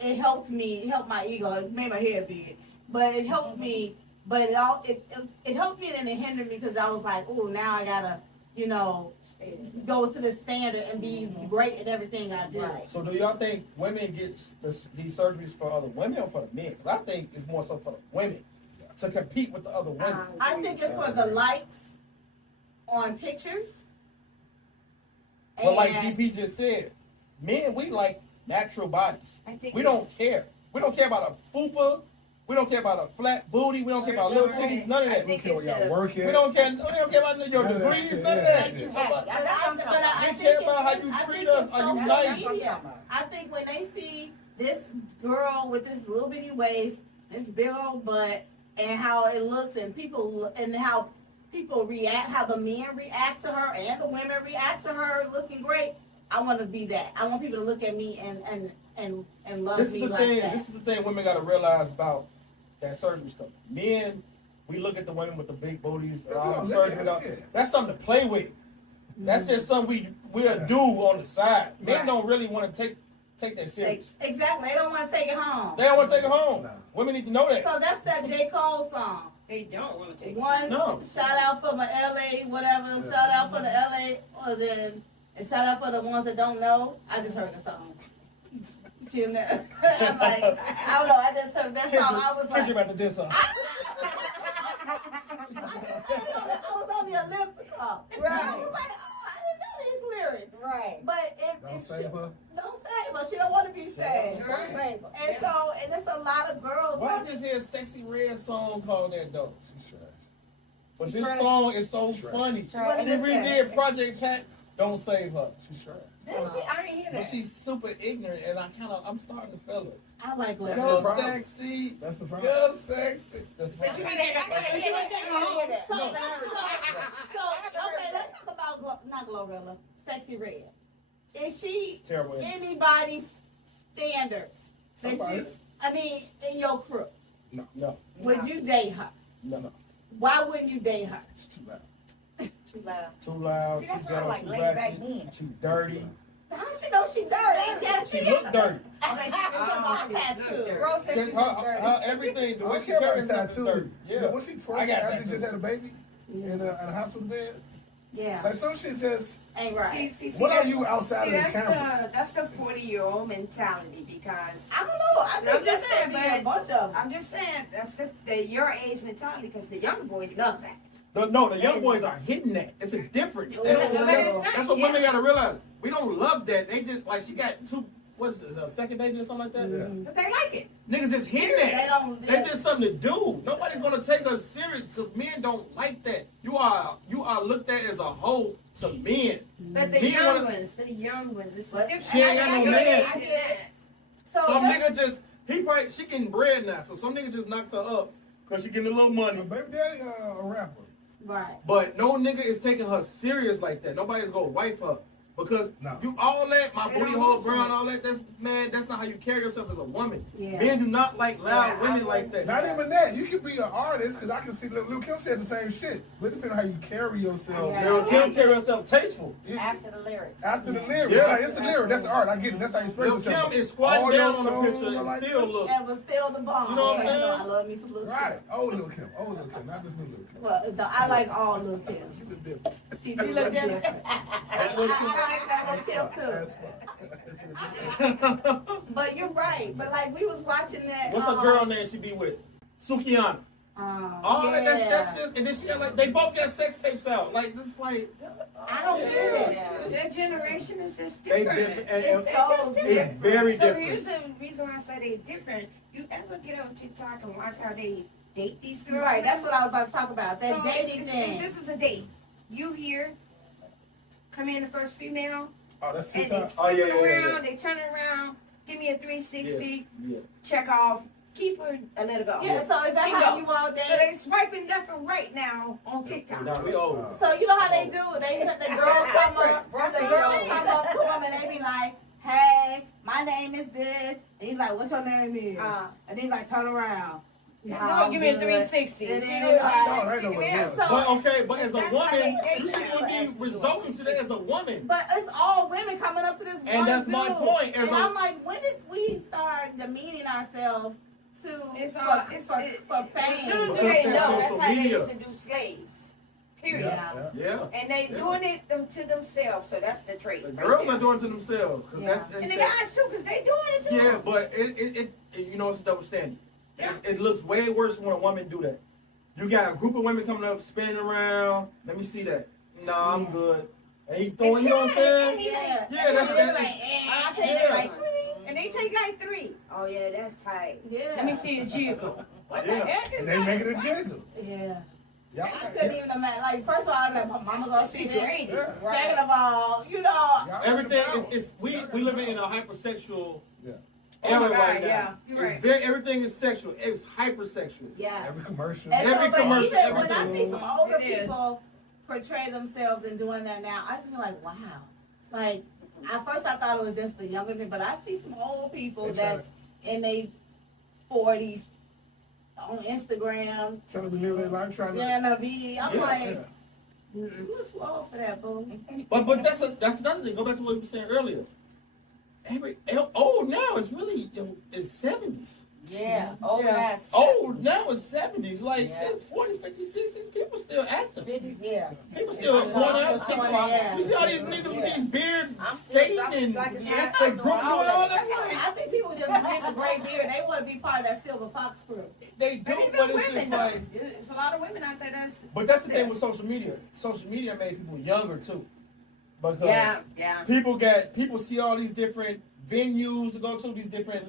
it helped me. It helped my ego. It made my head big, but it helped me. But it helped me and it hindered me because I was like, oh, now I gotta, go to the standard and be great at everything I do. Right. So do y'all think women get these surgeries for other women or for the men? Because I think it's more so for the women to compete with the other women. I think it's for the likes on pictures. But like And- GP just said, men, we like natural bodies. I think We don't care. We don't care about a fupa. We don't care about a flat booty. We don't care about little titties. None of I that. think Care where y'all work We at. don't care about your None of that degrees. shit, None of yeah. that. Make you happy. That's what I'm talking about. I We think care it about how is- you I treat think us. it's Are you social nice? That's what I'm media. talking about. I think when they see this girl with this little bitty waist, this big old butt, and how it looks, and how people react, how the men react to her and the women react to her looking great, I want to be that. I want people to look at me and love This is me the like thing. that. This is the thing women got to realize about that surgery stuff. Men, we look at the women with the big booties and all the Look surgery. at it. That's something to play with. That's just something we'll do on the side. Men Right. don't really want to take that serious. Exactly. They don't want to take it home. They don't want to take it home. No. Women need to know that. So that's that J. Cole song. They don't want to take One, No. shout out for my LA, whatever. Yeah. Shout out for the LA, and shout out for the ones that don't know. I just heard the song. She I'm like, I don't know. I just took that's all. I was like, Kendra about to diss her. I was on the elliptical. Right. I was like, oh, I didn't know these lyrics. Right. But Don't save her. Don't save her. She don't want to be saved. Don't save her. And so, and it's a lot of girls. Why I just hear a Sexy Red song called that though? She's trash. But She's this trash. song is so Trash. funny. Trash. She What is redid Project Cat. Don't save her. She's trash. Did she? I ain't hear But that. she's super ignorant, and I'm starting to feel it. I like That's Lil the Girl problem. sexy, That's the problem. girl sexy. That's But you fine. ain't hear that. So, No. okay, let's talk about not Glorilla, Sexy Red. Is she Terrible image. anybody's standards? That you, Somebody's. I mean, in your crew, No, would you date her? no. Why wouldn't you date her? She's too loud. Too loud. Too loud, See, too that's why I ghetto, like too laid back ratchet, men. too dirty. How she know she dirty? Yeah, She look dirty. I mean, she was all tattooed. Rose said she Just was dirty. her everything, the I way don't she care about carries the herself is tattoo. dirty. Yeah. When she I twerking got after tattoos. just had a baby in a hospital bed, Yeah, like some shit just. ain't right. See, What are that- you outside see, of the camera? that's the 40-year-old mentality because I don't know. I I'm think just that's gonna saying, be a bunch of them. I'm just saying that's the your age mentality because the younger boys love that. The young boys are hitting that. It's a difference. They don't- But it's that's not- what women yeah. gotta realize. We don't love that. They just like she got two. What's it, a second baby or something like that? Yeah. But they like it. Niggas just hitting They that. don't. That's just something to do. Nobody's gonna take us serious because men don't like that. You are looked at as a hoe to men. But the Men young wanna- ones, it's But different. she ain't got no I man. get that. So Some just- nigga just she getting bread now, so some nigga just knocked her up because she getting a little money. My baby daddy, a rapper. right. But no nigga is taking her serious like that. Nobody's gonna wife her. Because No. you all that, my They booty don't hole want to. brown, all that, that's not how you carry yourself as a woman. Yeah. Men do not like loud Yeah, women I like that. Not even that. You can be an artist because I can see Lil Kim said the same shit. But it depends on how you carry yourself. Yeah. Lil Kim carry herself tasteful. After the lyrics. After the lyric, Yeah. right? It's a lyric. That's art. I get it. That's how you express Lil yourself. Kim is squatting All down your on the songs picture are and like still that. look. And was still the bomb. You know what I'm Yeah, saying? I love me some Lil Kim. Right. Old Lil Kim. Old Lil Kim. Not this new Lil Kim. Well, I like all Lil Kim. She was different. She look look different. different. I like that Lil Kim too. That's fine. But you're right. But like we was watching that. What's her girl name she be with? Sukiana. All yeah. that's just, and then she got like, they both got sex tapes out. Like, this like. I don't get it. Yeah. Their generation is just They different. different. It's so It's different. very So different. here's the reason why I say they different. You ever get on TikTok and watch how they date these girls? Right. That's what I was about to talk about. That So dating it's- thing. This is a date. You here, come in the first female, Oh, that's and they TikTok. Oh, yeah, flip it yeah, yeah, around, they turn it around, give me a 360, Yeah. check off, keep her, and let her go. Yeah. So is that She how go. you all So date? they swiping left and right now on TikTok. Now we old. So you know how they do? They said the girls come up, That's the what girls I'm saying. come up to them and they be like, "Hey, my name is this." And he's like, "What's your name is?" And he's like, "Turn around." No, give me a good. 360. It She is. do it I saw like that over 360 there. now. So- But okay, but as a That's how woman, they you date shouldn't now. be resulting to that as a woman. But it's all women coming up to this And one that's my dude. point, as And a- I'm like, when did we start demeaning ourselves It's for all, fame? Because they that's know. That's social how they media. used to do slaves. Period. Yeah. Yeah. And they Yeah. doing it to themselves, so that's the trait. The right girls there. are doing it to themselves. Cause Yeah. that's And the that- guys too, because they doing it too. Yeah, but it you know, it's a double standard. Yeah. It looks way worse when a woman do that. You got a group of women coming up, spinning around. Let me see that. Nah, I'm Yeah. good. And he throwing, you know what I'm saying? Yeah. Yeah, that's And they be that's- like, I'll and take they it. like, And they take like 3. Oh yeah, that's tight. yeah. Let me see a jiggle. What Yeah. the heck is And they that? make it a jiggle. Yeah. Y'all, I couldn't even imagine. Like, first of all, I'm like, my mama gonna That's see this. degrading. Yeah. Second of all, you know, y'all Everything got the is we living in a hypersexual Yeah. era Oh my right God, now. yeah, you're right. It's very, everything is sexual. It's hypersexual. yeah. Every commercial. And Every but commercial, even when I everything. see some older It is. people portray themselves and doing that now, I just feel like, wow. Like, at first I thought it was just the younger thing, but I see some old people They that's in their 40s on Instagram, Trying to live their life, trying to. gonna be. I'm Yeah, like, Yeah. you too old for that, boo. But that's another thing. Go back to what you were saying earlier. Old now is really is 70s. Yeah. Old Yeah. ass. Old now is 70s. Like Yeah. it's 40s, 50s, 60s. People still still active. 50s, yeah. People still It's going still out. showing their ass. You see all these niggas with these beards I'm still skating dropping and like it's yeah, not they doing group doing all all that. that. I think people just get the gray beard. They want to be part of that Silver Fox crew. They do, But you know but it's women, just though. like. There's a lot of women out there that's. But that's the thing with social media. Social media made people younger too, because Yeah. people see all these different venues to go to, these different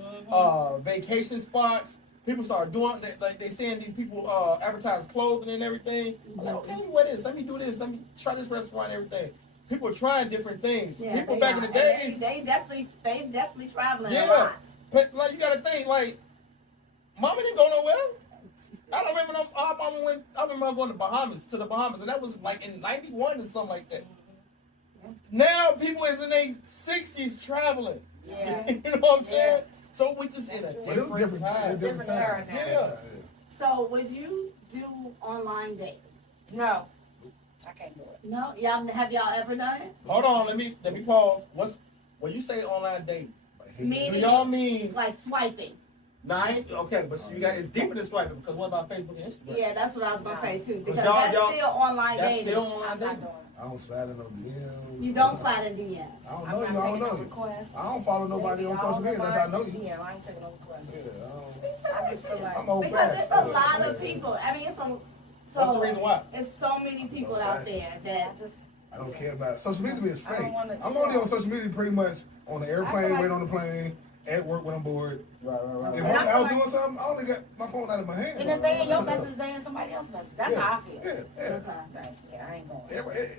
vacation spots. People start doing like they seeing these people advertise clothing and everything. I'm like, okay, let me wear this. Let me do this. Let me try this restaurant and everything. People are trying different things. Yeah, People they back are. in the days, And they definitely traveling a yeah. lot. But like you gotta think, like, mama didn't go nowhere. I don't remember. I remember going to the Bahamas, and that was like in '91 or something like that. Now people is in their 60s traveling. Yeah. You know what I'm saying? So we just in a But it was different time. It's a different era time. now. Yeah. So would you do online dating? No, I can't do it. No, have y'all ever done it? Hold on, let me pause. When you say online dating? Do Meaning, y'all mean like swiping? okay? But so you got it's deeper than swiping because what about Facebook and Instagram? Yeah, that's what I was gonna say too. Because y'all- that's y'all- still online That's dating. still online I'm not dating. doing it. I don't slide in no DMs. You don't slide in DMs. I don't I'm know not you. I don't taking know no you. requests. I don't follow nobody on social media unless I know you. Yeah, I ain't taking no requests. Yeah, I just feel like I'm old Because fashioned. it's a lot of people. I mean, What's the reason why? It's so many people out there that just I don't care about it. Social media is I don't fake. wanna- I'm only on social media pretty much on the I feel airplane, like- waiting on the plane, at work when I'm bored. Right. If And I I'm feel out like- doing something, I only got my phone out of my hand. and if they in your message, they in somebody else's message. That's Yeah, how I feel. Yeah. Like, yeah, I ain't going.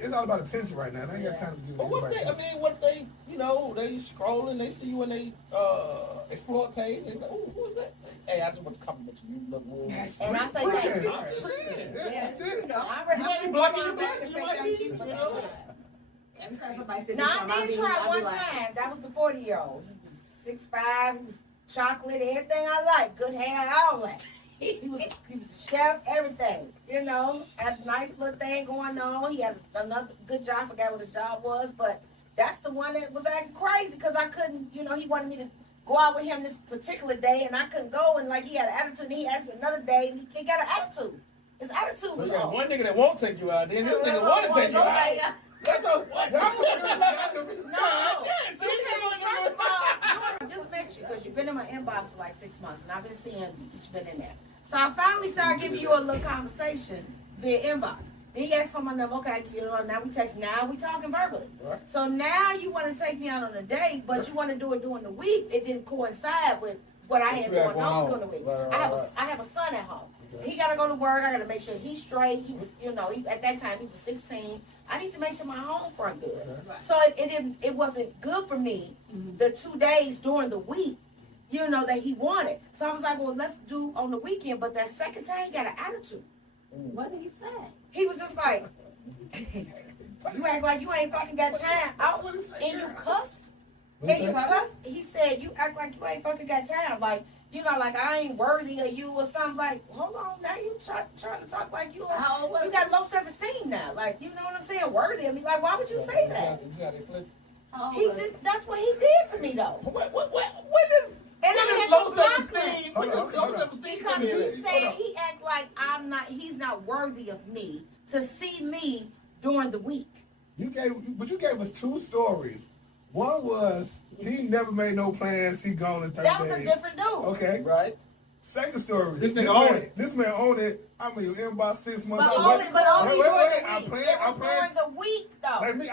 It's all about attention right now. I ain't got time to give But what if anybody. what if they, they scrolling, they see you in they explore page, and they go, "Ooh, who's that?" Hey, I just want to compliment you. You look real nice. And I say Appreciate thank it. you. I'm just saying. Yeah, that's it. I You might be blocking your blessing, you might be, but you that's know? it. every time somebody said Now I did try one time. That was the 40-year-old. He was 6'5", he was chocolate, everything I like, good hair, all that. He was a chef, everything. Had a nice little thing going on. He had another good job. I forgot what his job was, but that's the one that was acting crazy because I couldn't. He wanted me to go out with him this particular day, and I couldn't go. And like he had an attitude, and he asked me another day, and he got an attitude. His attitude So was you got off. one nigga that won't take you out, then this nigga want to take you out. That's a what? No, first of all, I just met you because you've been in my inbox for like 6 months, and I've been seeing you've been in there. So I finally started giving you a little conversation via inbox. Then he asked for my number. Okay, I give you the number. Now we text. Now we talking verbally. Right. So now you want to take me out on a date, but you want to do it during the week. It didn't coincide with what I had going on during the week. Right. I have a son at home. Okay. He got to go to work. I got to make sure he's straight. He was, at that time he was 16. I need to make sure my home front good. Okay. So it wasn't good for me the 2 days during the week, that he wanted. So I was like, well, let's do on the weekend. But that second time he got an attitude. What did he say? He was just like, you act like you ain't fucking got time. And you cussed. And you cussed. He said, you act like you ain't fucking got time. Like, like I ain't worthy of you or something. Like, hold on, now you trying to talk like you How old was you got low self-esteem now. Like, you know what I'm saying? Worthy of me. Like, why would you say that? How old He was that's what he did to me though. What is And what I is had low to block self-esteem? him. What does Hold low on. self-esteem Because come he in? said he act like he's not worthy of me to see me during the week. You gave us 2 stories. One was he never made no plans. He gone in 30 That was a days. different dude. Okay. Right? Second story. This nigga own man, it. This man owned it. I'm in your inbox 6 months. But I only work- during wait, the week. I It plan. was during the week though. Like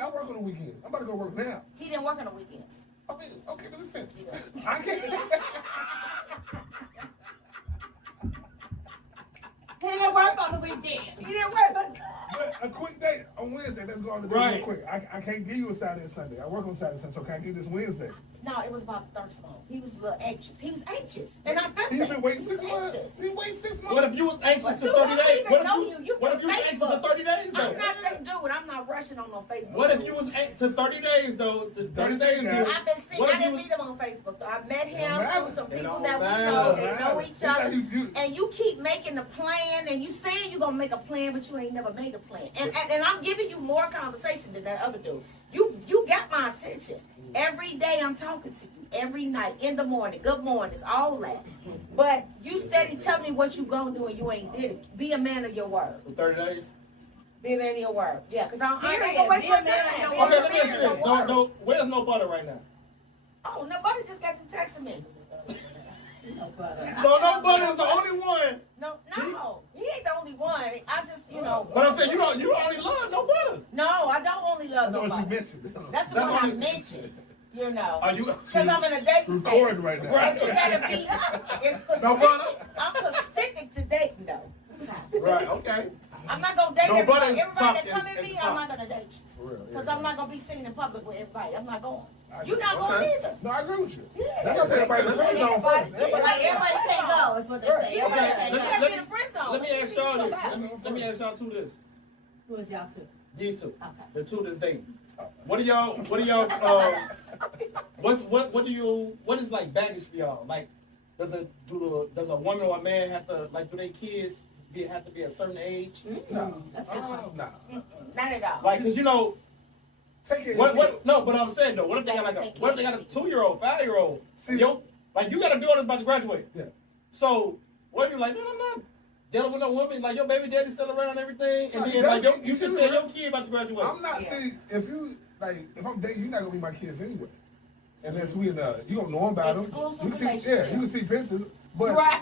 I work on the weekend. I'm about to go work now. He didn't work on the weekends. Okay, let me finish. I can't. He didn't work on the weekend. He didn't work on But a quick date on Wednesday. Let's go on the date Right. real quick. I can't give you a Saturday and Sunday. I work on Saturday and Sunday, so can I give you this Wednesday? No, it was about the third smoke. He was a little anxious. He was anxious. And I felt He's that. been waiting He 6 was months. anxious. He waited 6 months. What if you was anxious But to dude, 30 I don't days? even What know if you. You you was from anxious to Facebook. 30 days I'm though? not that dude. I'm not rushing on no Facebook. What if you was to 30 days though? The 30 days. Yeah. I've been seeing. What if I didn't you was- meet him on Facebook though. I met him matter. through some It people don't that we matter. know. It They don't know matter. each That's how other. you- And you keep making a plan, and you saying you're gonna make a plan, but you ain't never made a plan. And I'm giving you more conversation than that other dude. You got my attention. Every day I'm talking to you. Every night, in the morning, good mornings, all that. But you steady tell me what you gonna do and you ain't did it. Be a man of your word. For 30 days? Be a man of your word. Yeah, because I ain't Period. gonna waste Be my a man of time. your Be word. a Okay, let me ask man you of this. your word. No, where's no butter right now? Oh, nobody just got to texting me. So no butter is the only one. No, he ain't the only one. I just, you know. But I'm saying you only love no butter. No, I don't only love That's what she nobody. mentioned. That's the That's one I only- mentioned. You know, Are you? because I'm in a date stage. Recording right now. But you gotta be. It's No specific. butter? I'm specific to dating though. Right. Okay. I'm not gonna date No butter everybody. is Everybody top- that come is- at is me, top. I'm not gonna date you. For real. Because I'm not gonna be seen in public with everybody. I'm not going. I You're not agree. going Okay. either. No, I agree with you. Yeah. That's what everybody That's friends on everybody- first. Everybody- Like everybody can't go. Is what they say. Yeah, Everybody you can't Let- go. gotta be in a friend zone. Let me ask See y'all what this. you about. Let me ask y'all two this. Who is y'all two? These two. Okay. The two that's dating. What do y'all what is like baggage for y'all? Like does a woman or a man have to like do their kids have to be a certain age? No. That's a good question. No. Not at all. Like cause you know Take it. but I'm saying though, what if they got Take what if they got a care. 2-year-old, 5-year-old? See- Like you got a daughter that's about to graduate. Yeah. So what if you're like, no, I'm not dealing with no woman, like your baby daddy's still around and everything, and No, then you like gotta- you you can should say remember- your kid about to graduate. I'm not Yeah. saying if I'm dating, you're not gonna be my kids anyway. Unless we you gonna know about them. Exclusive You can see, relationship. you can see pictures, but Right.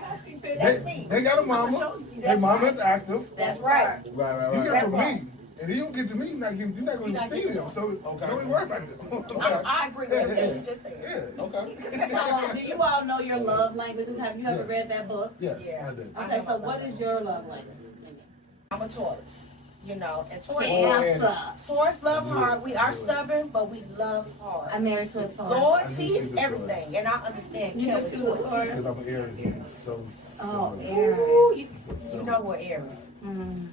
That's me. they got a I'ma mama. show you. Their That's mama's right. active. That's right. Right. You get That's from right. me, and then you don't get to me. You're not You're gonna not see getting them. them. So Okay. don't even worry about them. I agree with everything you just said. Yeah. Okay. So, do you all know your love languages? Have you ever Yes. read that book? Yes, Yeah. I did. Okay, so what is your love language? I'm a Taurus. You know, and Taurus, Cancer. Taurus love hard. We are stubborn, but we love hard. I'm married to a Taurus. Loyalty I knew she is was a everything, and I understand You know Kelly she was a Taurus. Taurus? Because I'm an Aries. So. Oh, so- Aries. Ooh, you know what Aries. Mm.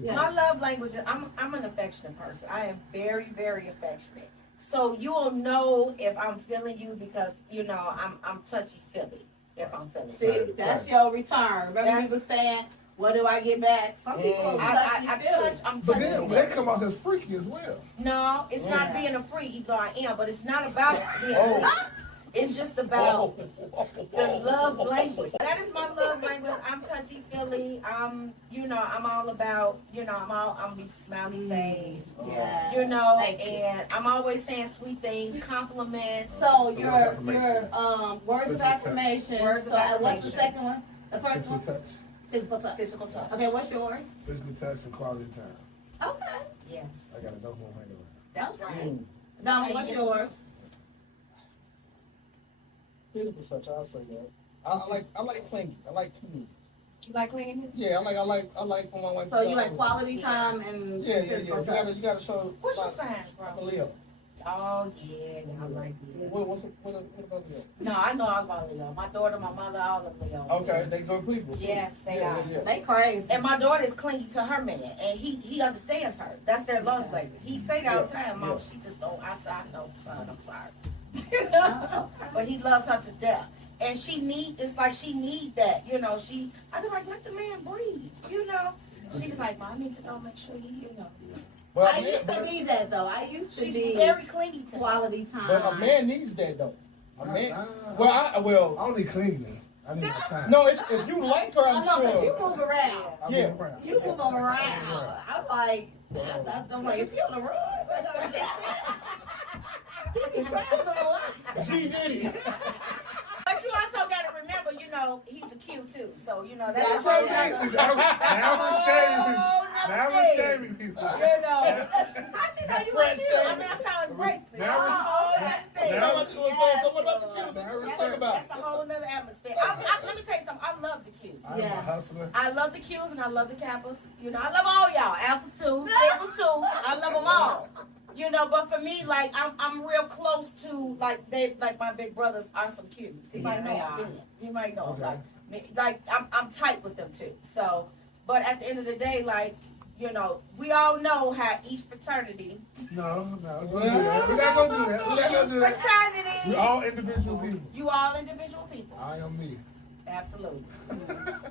Yeah. My love language is I'm an affectionate person. I am very, very affectionate. So you'll know if I'm feeling you because you know I'm touchy feely if I'm feeling you. See, that's your return. Remember That's- you were saying, what do I get back? Some people Mm. I'm But touchy then they come off as freaky as well. No, it's not Yeah. being a freak, even though I am, but it's not about being a Oh. freak. It's just about the love language. That is my love language. I'm touchy feely. I'm all about, I'm be smiley face. Yeah. And I'm always saying sweet things, compliments. So words of your affirmation. words of Physical touch. affirmation. Words of So, what's the affirmation. second one? The first Physical one? touch. Physical touch. Physical touch. Okay, what's yours? Physical touch and quality time. Okay. Yes, I gotta know who I'm hanging around. that's Okay. right. Donnie, what's yours? Physical touch, I'll say that. I like clingy. I like clingy. You like cleaning? Yeah, I like when my wife. So you like quality time and Yeah. physical You touch. gotta show. What's your like, sign, I'm a bro? Leo. Oh yeah, I like it. What about Leo? No, I know I'm about Leo. My daughter, my mother, all of Leo. Okay, they good people. too. Yes, they Yeah, are. yeah. They crazy. And my daughter is clingy to her man, and he understands her. That's their love language. He say that all the time, Mom. Yeah. She just don't. I said, I know, son. I'm sorry. But he loves her to death, and she need that. I be like, let the man breathe. She be like, Mom, I need to know, make sure he. But I used to be that though. I used to She's be very clingy to him. quality time. But a man needs that though. A man. I Well, don't need cleanliness. I need my time. no. If you like her, I I'm know, 'cause you sure. move around. I Yeah. move around. You move around. I'm like, is he on the road? He be traveling a lot. She did it. But you also got to remember, he's a Q too. So that's That's a whole right. nother- Now we're shaming people. whole Now nother we're thing. shaming people. How she know you French a Q? I mean, I saw his bracelet. Now That's a we- whole nother thing. now- So what about the Now kids? we're Let's saying- talk about. That's a whole nother atmosphere. Let me tell you something. I love the Qs. I'm Yeah. a hustler. I love the Qs and I love the Kappas. I love all y'all. Alphas too, Sigmas too. I love them all. But for me, like I'm real close to like my big brothers are some Qs. You might know Yeah, they them. You might know. Okay. Like I'm tight with them too. So, but at the end of the day, like we all know how each fraternity. No, don't do that. We're not gonna do that. We're not gonna do that. Fraternity. We're all individual people. You all individual people. I am me. Absolutely.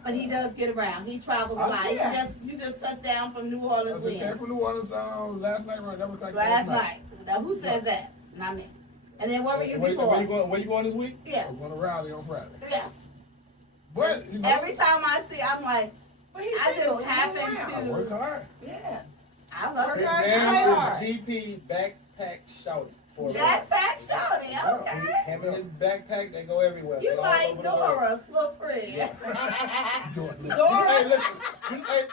But he does get around. He travels a lot. Yeah. You just touched down from New I Orleans just came when? from New Orleans last night, right? That was like Last night. Now, who says that? Not me. And then where were you Where before? where you going this week? Yeah. I'm going to rally on Friday. Yes. But, you know, Every time I see, I'm like, But he's I single, just he happen around. I work to. hard. Yeah. I love His her. name is GP Backpack Shouty. That fat shorty, okay. Him and his backpack, they go everywhere. You They all like over the world. Dora's little friend. Yes. Dora. Hey, listen. Hey,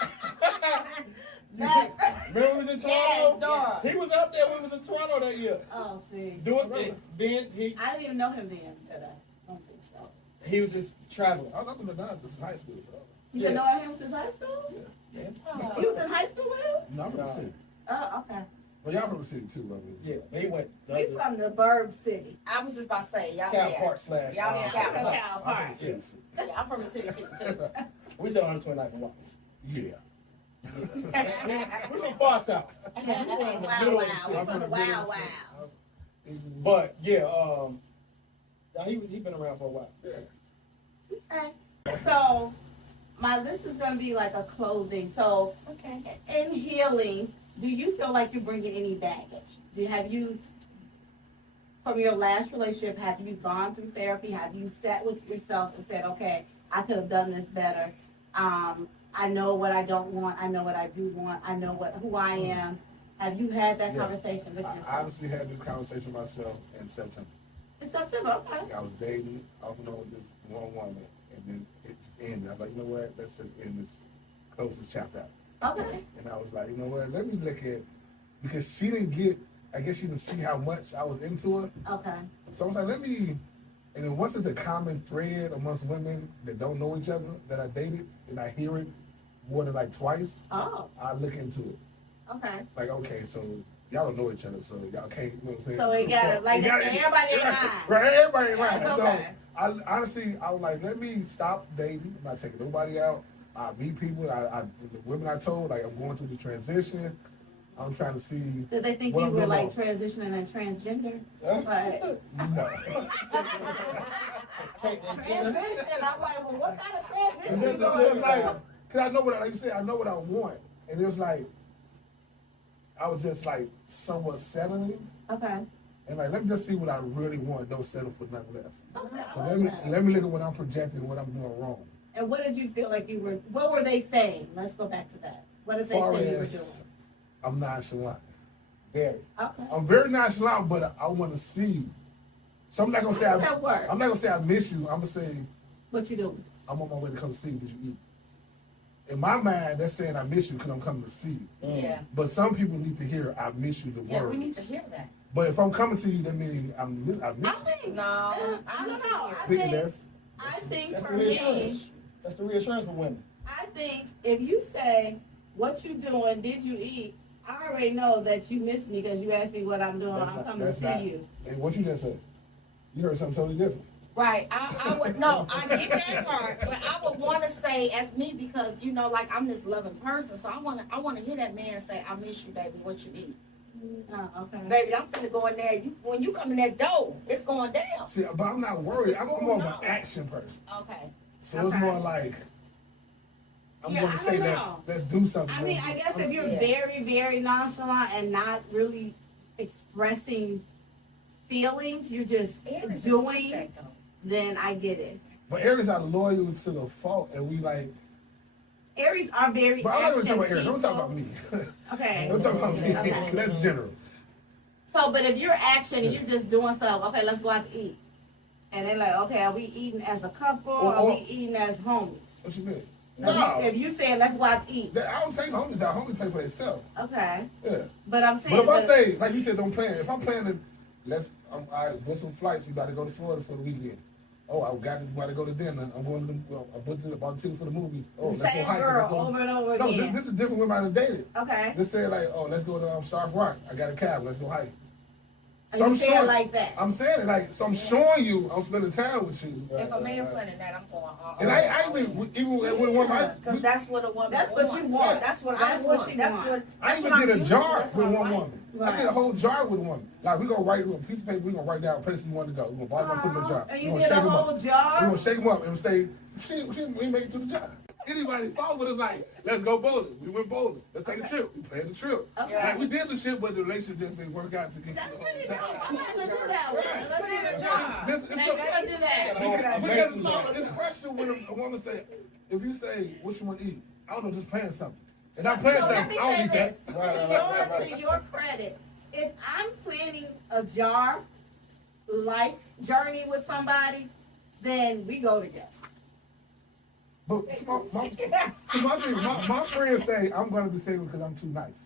That- remember we was in Yes, Toronto? Dora. He was out there when we was in Toronto that year. Oh, see. Doing it. Then I didn't even know him then, but I don't think so. he was just traveling. I was up in the nine. This is high school, so. You Yeah. been knowing him since high school? Yeah. He was in high school with him? No, I'm from the No. city. Oh, okay. Well, y'all from the city, too, I mean. Yeah, he went. We from the Burb City. I was just about to say, y'all Cow there. Park slash. Y'all in Cow Cow Park. Park. I'm from the city. Yes. Yeah, I'm from the city too. We still on 29th and Watkins. Yeah. We're from far south. Wow, We're from the wow. middle of the We city. I'm from the middle of wow, the wow. city. But yeah, he been around for a while. Yeah. Okay. So, this is going to be like a closing. So, Okay. in healing, do you feel like you're bringing any baggage? Have you, from your last relationship, have you gone through therapy? Have you sat with yourself and said, okay, I could have done this better. I know what I don't want. I know what I do want. I know who I am. Have you had that Yeah. conversation with yourself? I honestly had this conversation myself in September. In September, okay. I was dating off and on with this one woman, and then it just ended. I'm like, you know what? Let's just end this, close this chapter out. Okay. And I was like, you know what? Let me look at, because she didn't get, I guess she didn't see how much I was into her. Okay. So I was like, let me, and then once it's a common thread amongst women that don't know each other that I dated, and I hear it more than like twice, Oh, I look into it. okay. Like, okay, so y'all don't know each other, so y'all can't, you know what I'm saying? So it gotta, like You they say, everybody ain't lying. Right, everybody ain't lying. That's So okay. I honestly, I was like, let me stop dating. I'm not taking nobody out. I meet people. The women I told, like, I'm going through the transition. I'm trying to see. Did they think what you I'm were doing like wrong. transitioning and transgender? Huh? But No. transition, I'm like, well, what kind of And transition this is is going like, on? cause I know what, like you said, I know what I want, and it was like, I was just like somewhat settling, Okay. and like, let me just see what I really want. Don't settle for nothing less. Okay. So let me look at what I'm projecting, what I'm doing wrong. And what did you feel like you were? What were they saying? Let's go back to that. What did they Far say you were as doing? I'm nonchalant. Very. Okay. I'm very nonchalant, but I want to see you. So I'm not gonna say How does that work? I'm not gonna say I miss you. I'm gonna say What you doing? I'm on my way to come see you. Did you eat? In my mind, that's saying I miss you because I'm coming to see you. Yeah. But some people need to hear I miss you. The Yeah, word. we need to hear that. But if I'm coming to you, that means I miss I you. think No, I need don't to know. hear I it. See, think, that's That's for the me, reassurance. That's the reassurance for women. I think if you say what you doing, did you eat? I already know that you miss me because you asked me what I'm doing. I'm coming to that's see not- you. And what you just said, you heard something totally different. Right. I would no, I get that part, but I would want to say as me because you know, like I'm this loving person, so I want to hear that man say, "I miss you, baby. What you eat, Oh, okay. baby? I'm finna go in there. When you come in that door, it's going down." See, but I'm not worried. I'm more of an action person. Okay. So it's Okay. more like I'm Yeah, going I to say don't let's know. do something. I mean, I guess if you're Yeah. very, very nonchalant and not really expressing feelings, you're just Aries is doing, like that, though. then I get it. But Aries are loyal to the fault, and we like. Aries are very But I'm not even talking about action Aries. I'm talking about people. me. Okay. I'm talking about me. Okay. That's general. So, but if you're action and you're just doing stuff, okay, let's go out to eat. And they're like, okay, are we eating as a couple or are we eating as homies? What you mean? Now, No. If you say let's go out to eat, I don't take homies out. Homies play for themselves. okay. Yeah. But I'm saying, But if I say, like you said, don't plan. If I'm planning, I book some flights. We got to go to Florida for the weekend. Oh, I got to go to dinner. I'm going to I booked about a ticket for the movies. Oh, let's go same hiking. girl Let's go. over and over No, again. this is different women I've dated. Okay. Just say like, oh, let's go to Stark Rock. I got a cab. Let's go hike. And you say it like that. I'm saying it like, so I'm showing you I'm spending time with you. If a man planning that, I'm going all. And I even with one Because that's what a woman. That's what you want. That's what That's I what want. you That's want. what. I That's even what did I'm a used to. jar That's with what I one like. woman. Right. I did a whole jar with a woman. Like we gonna write on a piece of paper. We gonna write down places we want to go. We gonna put them in a jar. And We you gonna did a shake 'em whole up. We jar? gonna shake them up and say, we ain't make it to the jar. anybody's fault, but it's like, let's go bowling. We went bowling. Let's take a trip. We planned the trip. Okay. Like, we did some shit, but the relationship just didn't work out to get That's to what the it whole is. time. I'm not gonna do that one. Right. Let's Put in do a the job. This- it's Now, so- we're gonna do that. Because it's pressure when a woman say, if you say, what you want to eat? I don't know, just plan something. And I'm planning So let something, me I don't say eat this. that. To your credit, if I'm planning a jar life journey with somebody, then we go together. But my friends say, I'm going to be single because I'm too nice.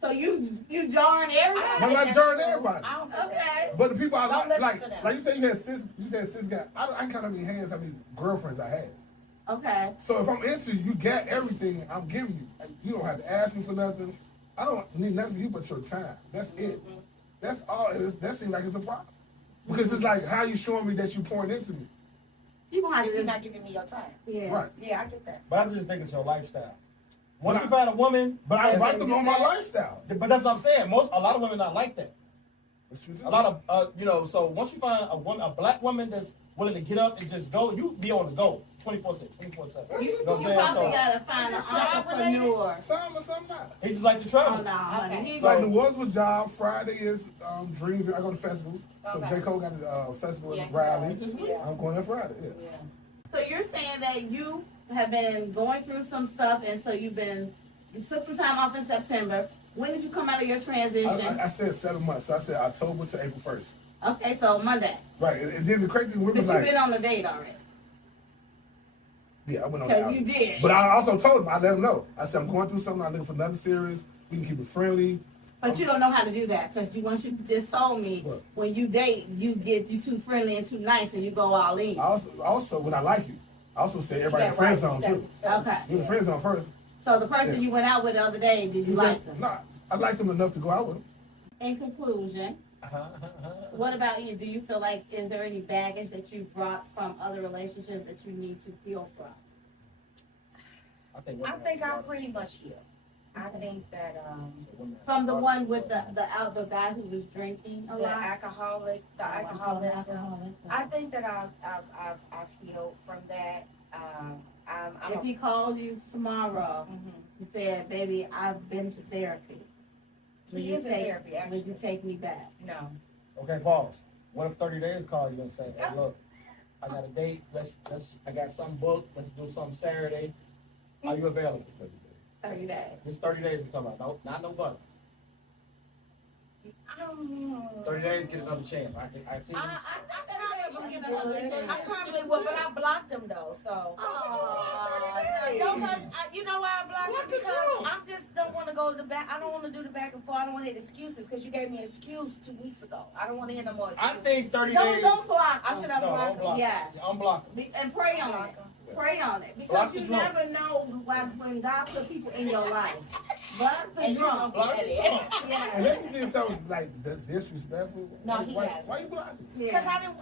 So you jarring everybody. I'm not jarring everybody. I don't think that's Okay. true. But the people I Don't like, listen to them. like you said, you said sis guy. I kind of mean hands. I mean girlfriends I had. Okay. So if I'm into you, you got everything I'm giving you. You don't have to ask me for nothing. I don't need nothing from you but your time. That's it. That's all it is. That seems like it's a problem. Because it's like, how you showing me that you pouring into me? You gonna have If to you're just, not giving me your time. yeah. Right. Yeah, I get that. But I just think it's your lifestyle. Once But you find a woman, but I Invite them on my lifestyle. But that's what I'm saying. A lot of women not like that. That's true too. A lot of so once you find a black woman that's willing to get up and just go, you be on the go 24/7, 24/7. You, You know what I'm you saying? probably So gotta find Is an this job related? entrepreneur. Some or some not. he just like to Oh travel. no, honey. Okay. He So- Like New Orleans was job. Friday is Dreamville. I go to festivals. So Okay. J. Cole got a festival Yeah, in he Raleigh. This is Yeah. I'm going there Friday. Yeah. Yeah. So you're saying that you have been going through some stuff, and so you took some time off in September. When did you come out of your transition? I said 7 months. So I said October to April 1st. Okay, so Monday. Right. And then the crazy thing, But women you've like, been on a date already. yeah, I went on Because that. you did. But I also told him, I let him know. I said, I'm going through something. I'm looking for nothing serious. We can keep it friendly. But you don't know how to do that because once you just told me What? when you date, you too friendly and too nice, and you go all in. I also when I like you, I also say everybody in the friend zone too. Okay. You're in the friend zone first. So the person Yeah. you went out with the other day, did you like them? Nah, I liked him enough to go out with him. In conclusion, what about you? Do you feel like is there any baggage that you brought from other relationships that you need to heal from? I think I'm pretty much healed. I think that From the one with the guy who was drinking a the lot. alcoholism. I think that I've healed from that. If he called you tomorrow Mhm. and said, "Baby, I've been to therapy," would He you is in take- therapy, Would you actually. take me back? No. Okay, pause. What if 30 days call you and say, hey, look, I got a date. I got something booked. Let's do something Saturday. Are you available? 30 days. It's 30 days we're talking about. No, not no butter. 30 days, get another chance. I see. I probably would, but I blocked him though. So. You know why I blocked him? Because I just don't want to go to the back. I don't want to do the back and forth. I don't want to hear excuses because you gave me an excuse 2 weeks ago. I don't want to hear no more excuses. I think 30 days. Don't block. I should have No, blocked don't him. block. Yes. Unblock them. And pray on Block it. him. Pray on it. Block Because the you drunk. never know when God put people in your life. Block the And you drunk. Block the drunk. And Yeah. this did something like disrespectful. No, he why, hasn't. Why you blocking? Because I didn't,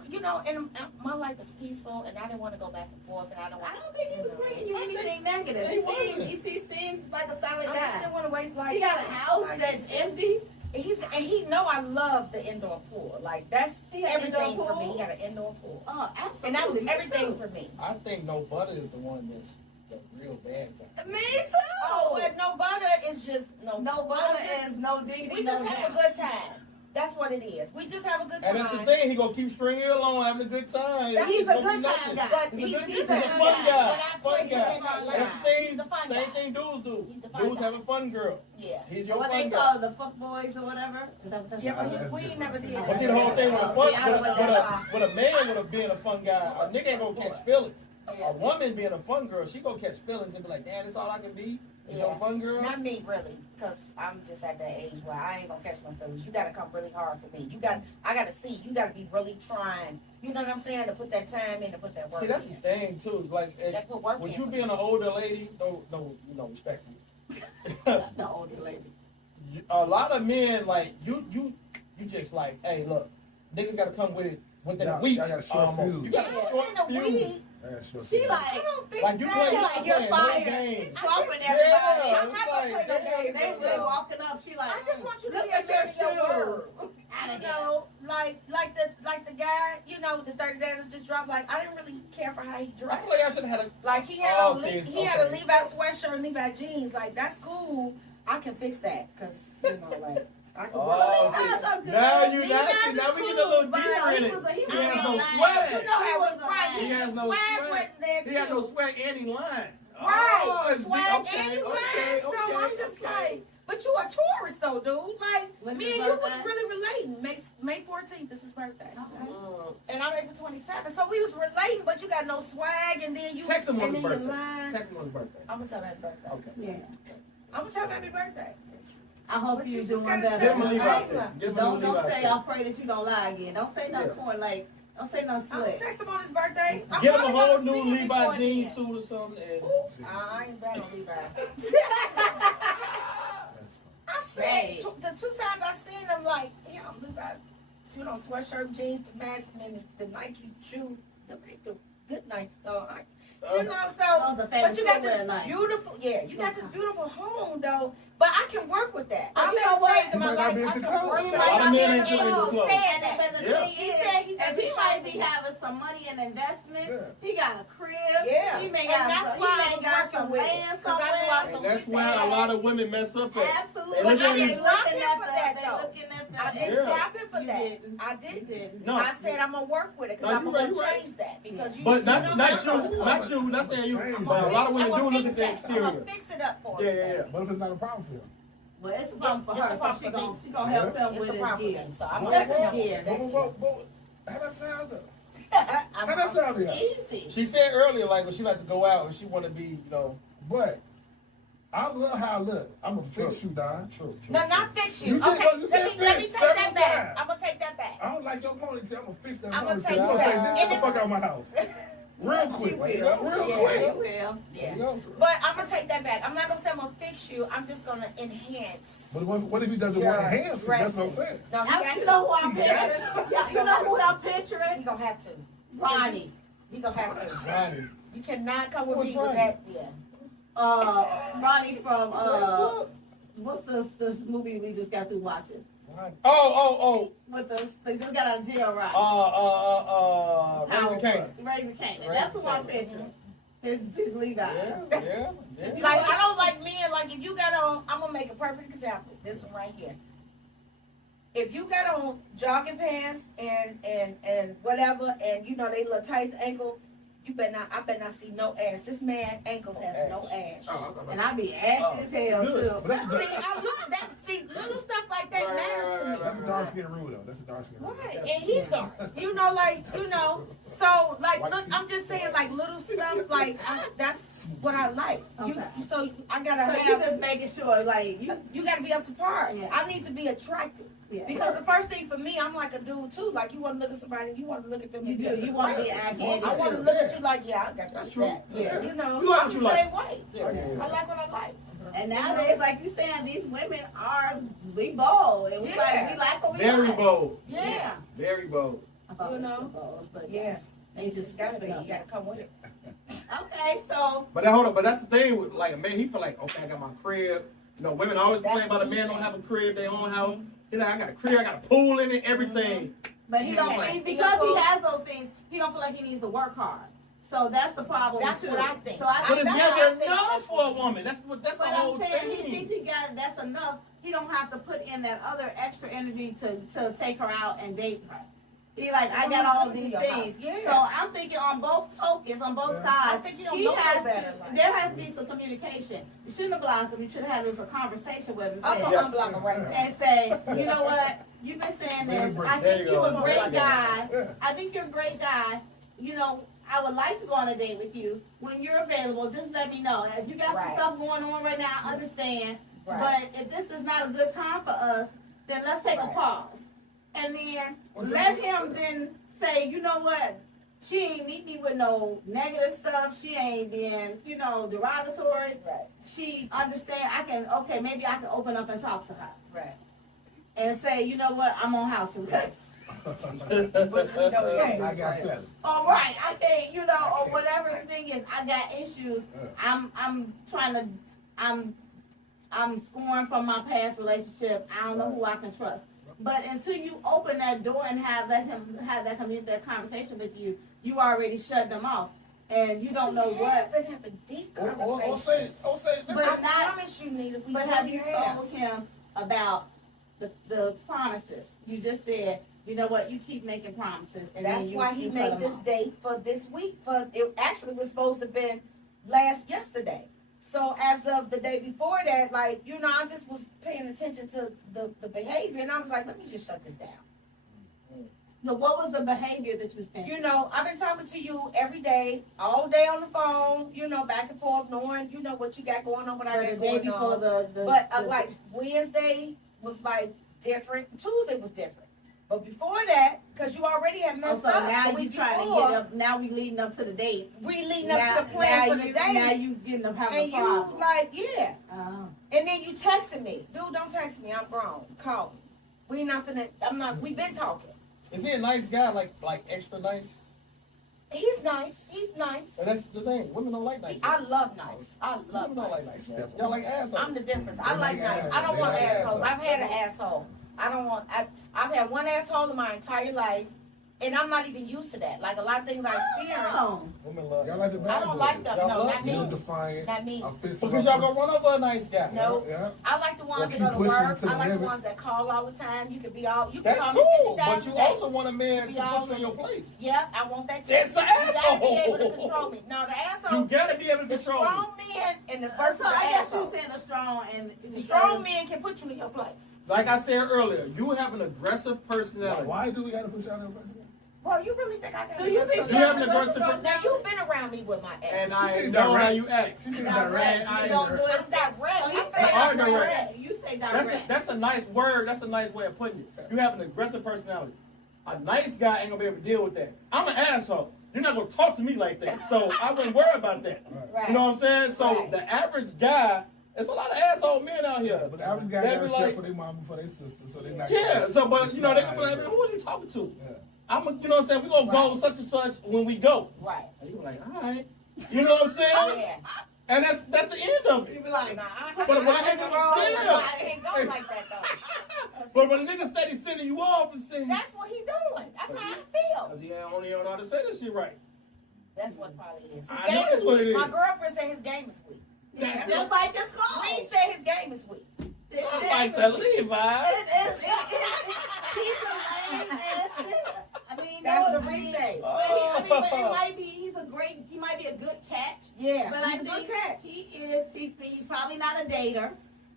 and my life is peaceful, and I didn't want to go back and forth, and I don't want. I don't think he was bringing you anything negative. he wasn't. He seemed like a solid I just guy. didn't want to waste like. He got a house like that's this. empty. He know I love the indoor pool. Like that's He got everything indoor for me. pool? He got an indoor pool, Oh, absolutely. and that was Me everything too. for me. I think no butter is the one that's the real bad guy. Me too. Oh, and no butter is just no. No butter just- is no diggity. We just have a good time. That's what it is. We just have a good time. And that's the thing, he gonna keep stringing you along, having a good time. That's- He's It's a gonna be good time nothing. guy. But He's he's a a good, good he's a time fun guy. guy. But I Fun place him guy. in my That's life. the thing. He's a fun Same guy. thing dudes do. He's the fun Dudes guy. having fun girl. Yeah. He's your What fun they guy. call the fuck boys or whatever? Is that what that's Yeah, called? but we ain't never did that. But see the whole thing with a Oh, fun, see, I don't know that. with a man with a being a fun guy, a nigga ain't gonna catch feelings. Yeah. A woman being a fun girl, she gonna catch feelings and be like, "Damn, that's all I can be." Is your Yeah. fun girl? Not me, really, because I'm just at that age where I ain't gonna catch no feelings. You gotta come really hard for me. I gotta see. You gotta be really trying. You know what I'm saying? To put that time in, to put that work. See, that's the in. thing too. Like, That put work with in. you being an older lady, no, respectfully. The older lady. A lot of men like you just like, hey, look, niggas gotta come with it within Y'all- a week. y'all got a short almost. fuse. You got a Yeah, short in a fuse. week. She I like, don't think Like you that. play, she you like, you're playing no fired. games. She's trumping Yeah, everybody. I'm it's not gonna play no damn, games. They They walking up. She like, I just want you to look be at your a man of your shoes. word. Out You of here. know, like the guy, you know, the 30 days that just dropped. Like I didn't really care for how he I dressed. feel like I should have had a. Like he had Oh, on see, he had a okay. Levi sweatshirt and Levi jeans. Like that's cool. I can fix that because you know, like I can. Oh, work. Levi's are good. now you Levi's now see is now we get a cool, little but deeper in he it. was a- he He was has a no lion. swag. You know He how was a right? lion. He has The no swag swag. was there too. He had no swag and he lying. Right, Oh, it's swag okay, and you okay, lying. So okay, I'm just okay. like, but you a tourist though, dude. Like When's me his and you birthday? was really relating. May 14th is his birthday. Okay. And I'm April 27th. So we was relating, but you got no swag, and then you Text him on and his then you birthday. lying. Text him on his birthday. I'm gonna tell him happy birthday. Okay. Yeah. I'm gonna tell him happy birthday. I hope But you you doing just gotta better. stay Give him a on Levi the set. Give him a Don't Levi say set. I pray that you don't lie again. Don't say nothing corn like. Don't say nothing I'm gonna slick. text him on his birthday. I'm Get him a probably whole gonna see new him Levi before jean then. suit or something. And I ain't bad on Levi. That's I said Right. the 2 times I seen him, like, you know, Levi, you know, sweatshirt, jeans to match, and then the Nike shoe, the good Nike, though. You know, so, Those are famous but you got footwear this nights. beautiful, you got this beautiful home, though. But I can work with that. But I'm you at know a what? stage in my You might not life, be I into can clothes. work He with might A lot of not be men in ain't the into clothes. clothes. And Yeah. but the Yeah. thing He is, said he if doesn't he shop might be anymore. having some money and investments, Yeah. he got a crib. Yeah. He may And got that's some, why I he may was got working some with it, land 'cause I knew I was somewhere. gonna and that's fix why that. a lot of women mess up at. Absolutely. They look But I at didn't his- drop looking him at for the, that, they though. looking at the. I didn't Yeah. drop him for You that. didn't. I You didn't. didn't. No. I said I'm gonna work with it because No, I'm you gonna right, you right. change that because you. But you not know not something. you, not you. Not saying you. Change But a lot of women do look at the I'm exterior. gonna fix it up for Yeah, you. yeah, yeah. What if it's not a problem for you? Well, it's a problem for It's her. a So problem she for gonna me. she gonna help him It's with a his problem gear. for me, so I'm That's gonna his gear. How that sound though? I'm- How that sound there? Easy. She said earlier, like when she like to go out and she want to be, you know. But I love how I look. I'm gonna fix you, Don. True. No, not fix you. You just- Okay, well, you said let me fix take that several back. times. I'm gonna take that back. I don't like your ponytail. I'm gonna fix that I'ma ponytail. take You gonna it say, back. "Nigga, get the And fuck out of my house." Real quick. will. Real Yeah. quick. He will. There Yeah. you go. But I'm gonna take that back. I'm not gonna say I'm gonna fix you. I'm just gonna enhance. But what if he doesn't Your want to enhance it? That's what I'm dressing. saying. No, he got You to. know who I'm He got picturing? You know who I'm picturing? He gonna have to. Ronnie. He gonna have to. Ronnie. You cannot come with What's me with Ronnie? that. Yeah. Ronnie from what's this movie we just got through watching? Ronnie. Oh. With they just got out of jail, right? Raising Cane. Raising Cane. That's who I'm picturing. His Levi's. Yeah. Like I don't like men. Like if you got on, I'm gonna make a perfect example. This one right here. If you got on jogging pants and whatever, and you know they little tight ankle, you better not. I better not see no ass. This man ankles has no ass. And I be ashy as hell Good. too. But that's See, I look that. See, little stuff like that Right, matters to me. That's a dark skin rule, though. That's a dark skin rule. Right, and he's dark. You know, like you know. So, like, look, I'm just saying, like little stuff. Like that's what I like. You, Okay. so I gotta So you have. just making sure, like you. You gotta be up to par. Yeah. I need to be attractive. Yeah. Because the first thing for me, I'm like a dude too. Like you want to look at somebody, you want to look at them. You and do. get You want to be attracted. eye-candy I want to too. look at you like, yeah, I got That's that. true. Yeah, you know, You like I'm what the you like. same way. Yeah. I like what I like. And nowadays, like you saying, these women are we bold, and we Yeah. like what we Very like. bold. Yeah, Very bold. I've always You know? been bold, but yeah. yes. You just gotta be. You gotta come with it. Okay, so But hold on. But that's the thing. With, like a man, he feel like, okay, I got my crib. You know, women always That's complain about a what he man don't think. have a crib, their own house. You know, I got a crib, I got a pool in it, everything. but he don't Yeah. because he has those things. He don't feel like he needs to work hard. So that's the problem. That's too. what I think. So I But think it's that's what I never think. enough for a woman. That's the But whole I'm saying he thing. thinks he got that's enough. He don't have to put in that other extra energy to take her out and date her. He like I got all Come to these your things. house. Yeah. So I'm thinking on both tokens, on both Yeah. I sides. think he don't He know has no better. to, Like, there has to be some communication. You shouldn't have blocked him. You should have had a conversation with him. I'm Say, gonna unblock him right now. and say, you know what? You've been saying this. I There think you you're go. a great guy. Yeah. I think you're a great guy. You know, I would like to go on a date with you. When you're available, just let me know. If you got some Right. stuff going on right now, I understand. Right. But if this is not a good time for us, then let's take a Right. pause. And then What's let that? him then say, you know what? She ain't meet me with no negative stuff. She ain't being, you know, derogatory. Right, She understand. Maybe I can open up and talk to her right. and say, you know what? I'm on house arrest. But you know, hey, I got plenty. All right, I can't, you know, or whatever the thing is, I got issues. I'm trying to, I'm scoring from my past relationship. I don't know who I can trust. But until you open that door and let him have that conversation with you, you already shut them off, and you don't know what. But have a deep Or conversation. say, But I not- promise you, Nita, we But have really you told him about the promises? You just said, you know what, you keep making promises, and That's then you, why he you cut made them this off. date for this week. For it actually was supposed to have been yesterday. So as of the day before that, like, you know, I just was paying attention to the behavior, and I was like, let me just shut this down. So what was the behavior that you was paying? You know, I've been talking to you every day, all day on the phone, you know, back and forth, knowing, you know, what you got going on, what I the got day going before on. the But the- like Wednesday was like different, Tuesday was different. But before that, because you already had Oh, messed so up now the you week trying to before, get up. Now we leading up to the date. we leading up to the plan now for the you, day. Now you getting up having And a you problem. like, yeah. Oh. And then you texted me. Dude, don't text me. I'm grown. Call me. We not finna, we've been talking. Is he a nice guy, like extra nice? He's nice. He's nice. And that's the thing. Women don't like nice. I guys. love nice. I Women love don't like nice. nice. guys. Y'all like assholes. I'm the difference. I They like like nice. I don't assholes. want They like assholes. assholes. I've had an asshole. I've had one asshole in my entire life, and I'm not even used to that. Like a lot of things I experience. Oh. Women love. Y'all like the I bad don't like boys. them. Y'all No, love not You're me. defiant. Not me. Offensive. Because y'all gonna run over a nice guy. No. Yeah. I like the Or ones that keep go to pushing work. to the I like the limit. ones that call all the time. You can be all. You can That's call me cool, 50 but times you a day. also want a man We to all put you in your do. place. Yep, I want that too. That's an You gotta be able to asshole. control me. No, the You asshole. gotta be able to The control me. strong men and the versus So the I guess asshole. you saying a strong and The strong men can put you in your place. Like I said earlier, you have an aggressive personality. Why do we gotta put y'all in the president? Bro, you really think I got Do you think You have an aggressive aggressive Now you've been around me with my ex. And She I said know how direct. you act. She said Direct. direct. You I don't do it. I'm direct. So I you feel say like are I'm direct. You say That's direct. that's a nice word. That's a nice way of putting it. You have an aggressive personality. A nice guy ain't gonna be able to deal with that. I'm an asshole. You're not gonna talk to me like that. So I wouldn't worry about that. Right. You know what I'm saying? So Right. the average guy, there's a lot of asshole men out here. But the average guy They got be respect like, for their mom before their sister, so they not. yeah. So, but you know, they gonna be like, man, who was you talking to? Yeah. You know what I'm saying? We gonna go Right. such and such when we go. Right. And you be like, all right. You know what I'm saying? Yeah. And that's the end of You it. be like, Nah, I But when ain't niggas- roll. yeah. It ain't go like that though. But when a nigga steady sending you off and saying, That's what he doing. That's how I feel. cause he only don't know how to say this shit right. That's what it probably is. His I game know that's is what weak. it My is. girlfriend said his game is weak. it's just like this call. Reed said his game is weak. I like the Levi's. He's a lame ass nigga. I mean, That's no, the I mean, Reed. but it might be, he might be a good catch. Yeah, But I think he's probably not a dater.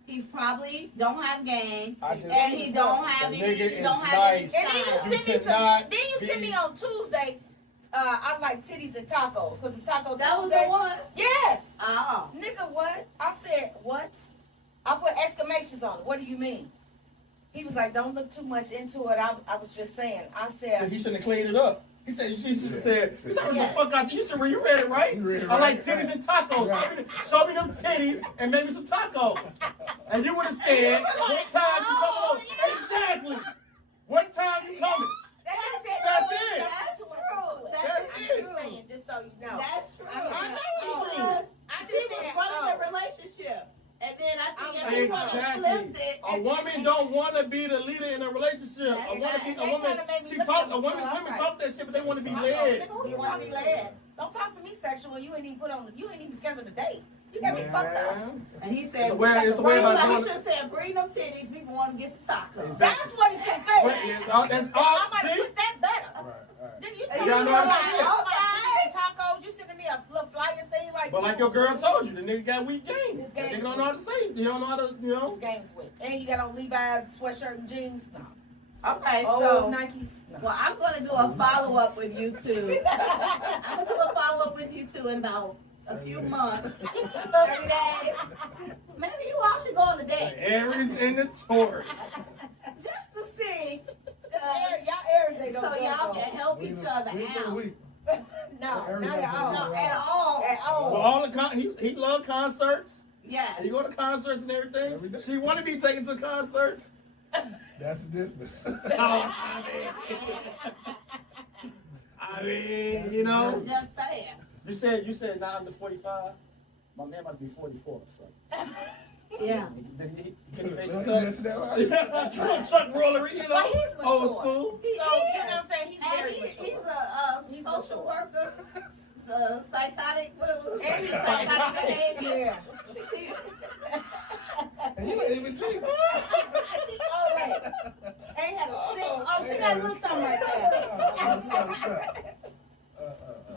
He's probably don't have game. I just- And he don't have The any, nigga he don't is have any nice. And then you shine. sent me some. cannot Then you sent be- me on Tuesday. I like titties and tacos because it's Taco That was Tuesday. the one? Yes, Oh. nigga. What? I said what? I put exclamations on it. What do you mean? He was like, "Don't look too much into it." I was just saying. I Said said, he shouldn't have cleaned it up. He said you should have said. You said what Yeah. the fuck I said. You should you read it right. You read it I like right. titties and tacos. Show me them titties and maybe some tacos. And you would have said, what time you coming over? Exactly. What time you coming? That's That's it. That's true. That's I'm it. just saying, just so you know. That's true. I know She it's true. was- I just She was said, running oh. a relationship. And then I think I'm everyone flipped Exactly. it. A woman don't want to be the leader in a relationship. That's A woman, right. a And that woman, kinda made me she look talk. at A him. woman, Oh, women right. talk that shit, but they want to be Nigga, led. who you want to be led? Don't talk to me sexual. You ain't even put on. You ain't even scheduled a date. You got me fucked up. And he It's said, a way- it's a way about he doing should have said, bring them titties, we want to get some tacos. Exactly. That's what it should say. That's all. I might have See? took that better. Right, right. Then you And told you me know like, what I'm saying? oh, my tacos. You sending me a little flyer thing like. But like your girl told you, the nigga got weak game. His The game nigga is don't know how to say. He don't know how to, you know. This game is weak. And you got on Levi's sweatshirt and jeans. No. Okay, Oh, so, Nikes. No. well, I'm going to do a follow-up with you two. I'm going to do a follow-up with you two in about a few months. 30 days. Maybe you all should go on a date. The Aries and the Taurus. Just to see. Y'all Aries ain't So gonna y'all go. can help each other out. No, Aries not at all. No, at all. At all. Well, all the he love concerts. Yes. He go to concerts and everything. Every day. She want to be taken to concerts. That's the difference. So, I mean, you know, I'm just saying. you said not under 45. My man might be 44. So. Yeah. Did he make Look, the that's cut? that right. Chuck Rollery, you know, But he's mature. old school. So, you know what I'm saying? He's And very he's mature. a He's social mature. worker, the psychotic, what was it? And he's Psychotic behavior. Yeah. And you ain't even drink. She's all right. Ain't had a sick. Oh, she got a little something right there.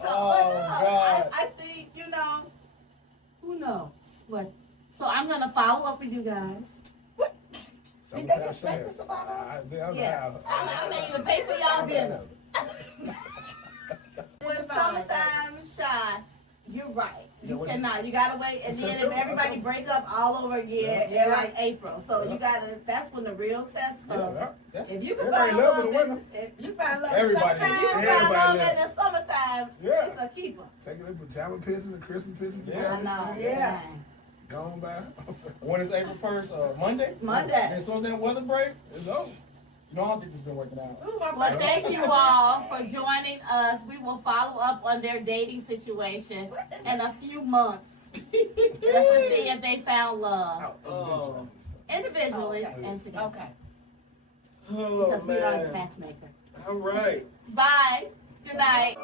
So, Oh, God. I think, who knows what. So I'm going to follow up with you guys. Did they just make this about us? Yeah. I may even pay for y'all dinner. When summertime is shy, you're right. Yeah, You what- cannot. You gotta wait, and It's then if September, everybody October. break up all over again Yeah. in like April, so Yeah. you gotta. That's when the real test comes. If you can Everybody find love love in the winter. if You find love Everybody. in you summertime. can find Everybody love love. in the summertime, Yeah. it's a keeper. Taking the pajama pictures and Christmas pictures Yeah. together. I know. Yeah. Gone by. When is April 1st? Monday? Monday. As soon as that weather break, it's over. You know, I don't think this has been working out. Ooh, my Well, brother. thank you all for joining us. We will follow up on their dating situation in a few months, just to see if they found love Oh. individually Okay. and together. Okay. Oh, Because we are the man. matchmaker. All right. Bye. Good night.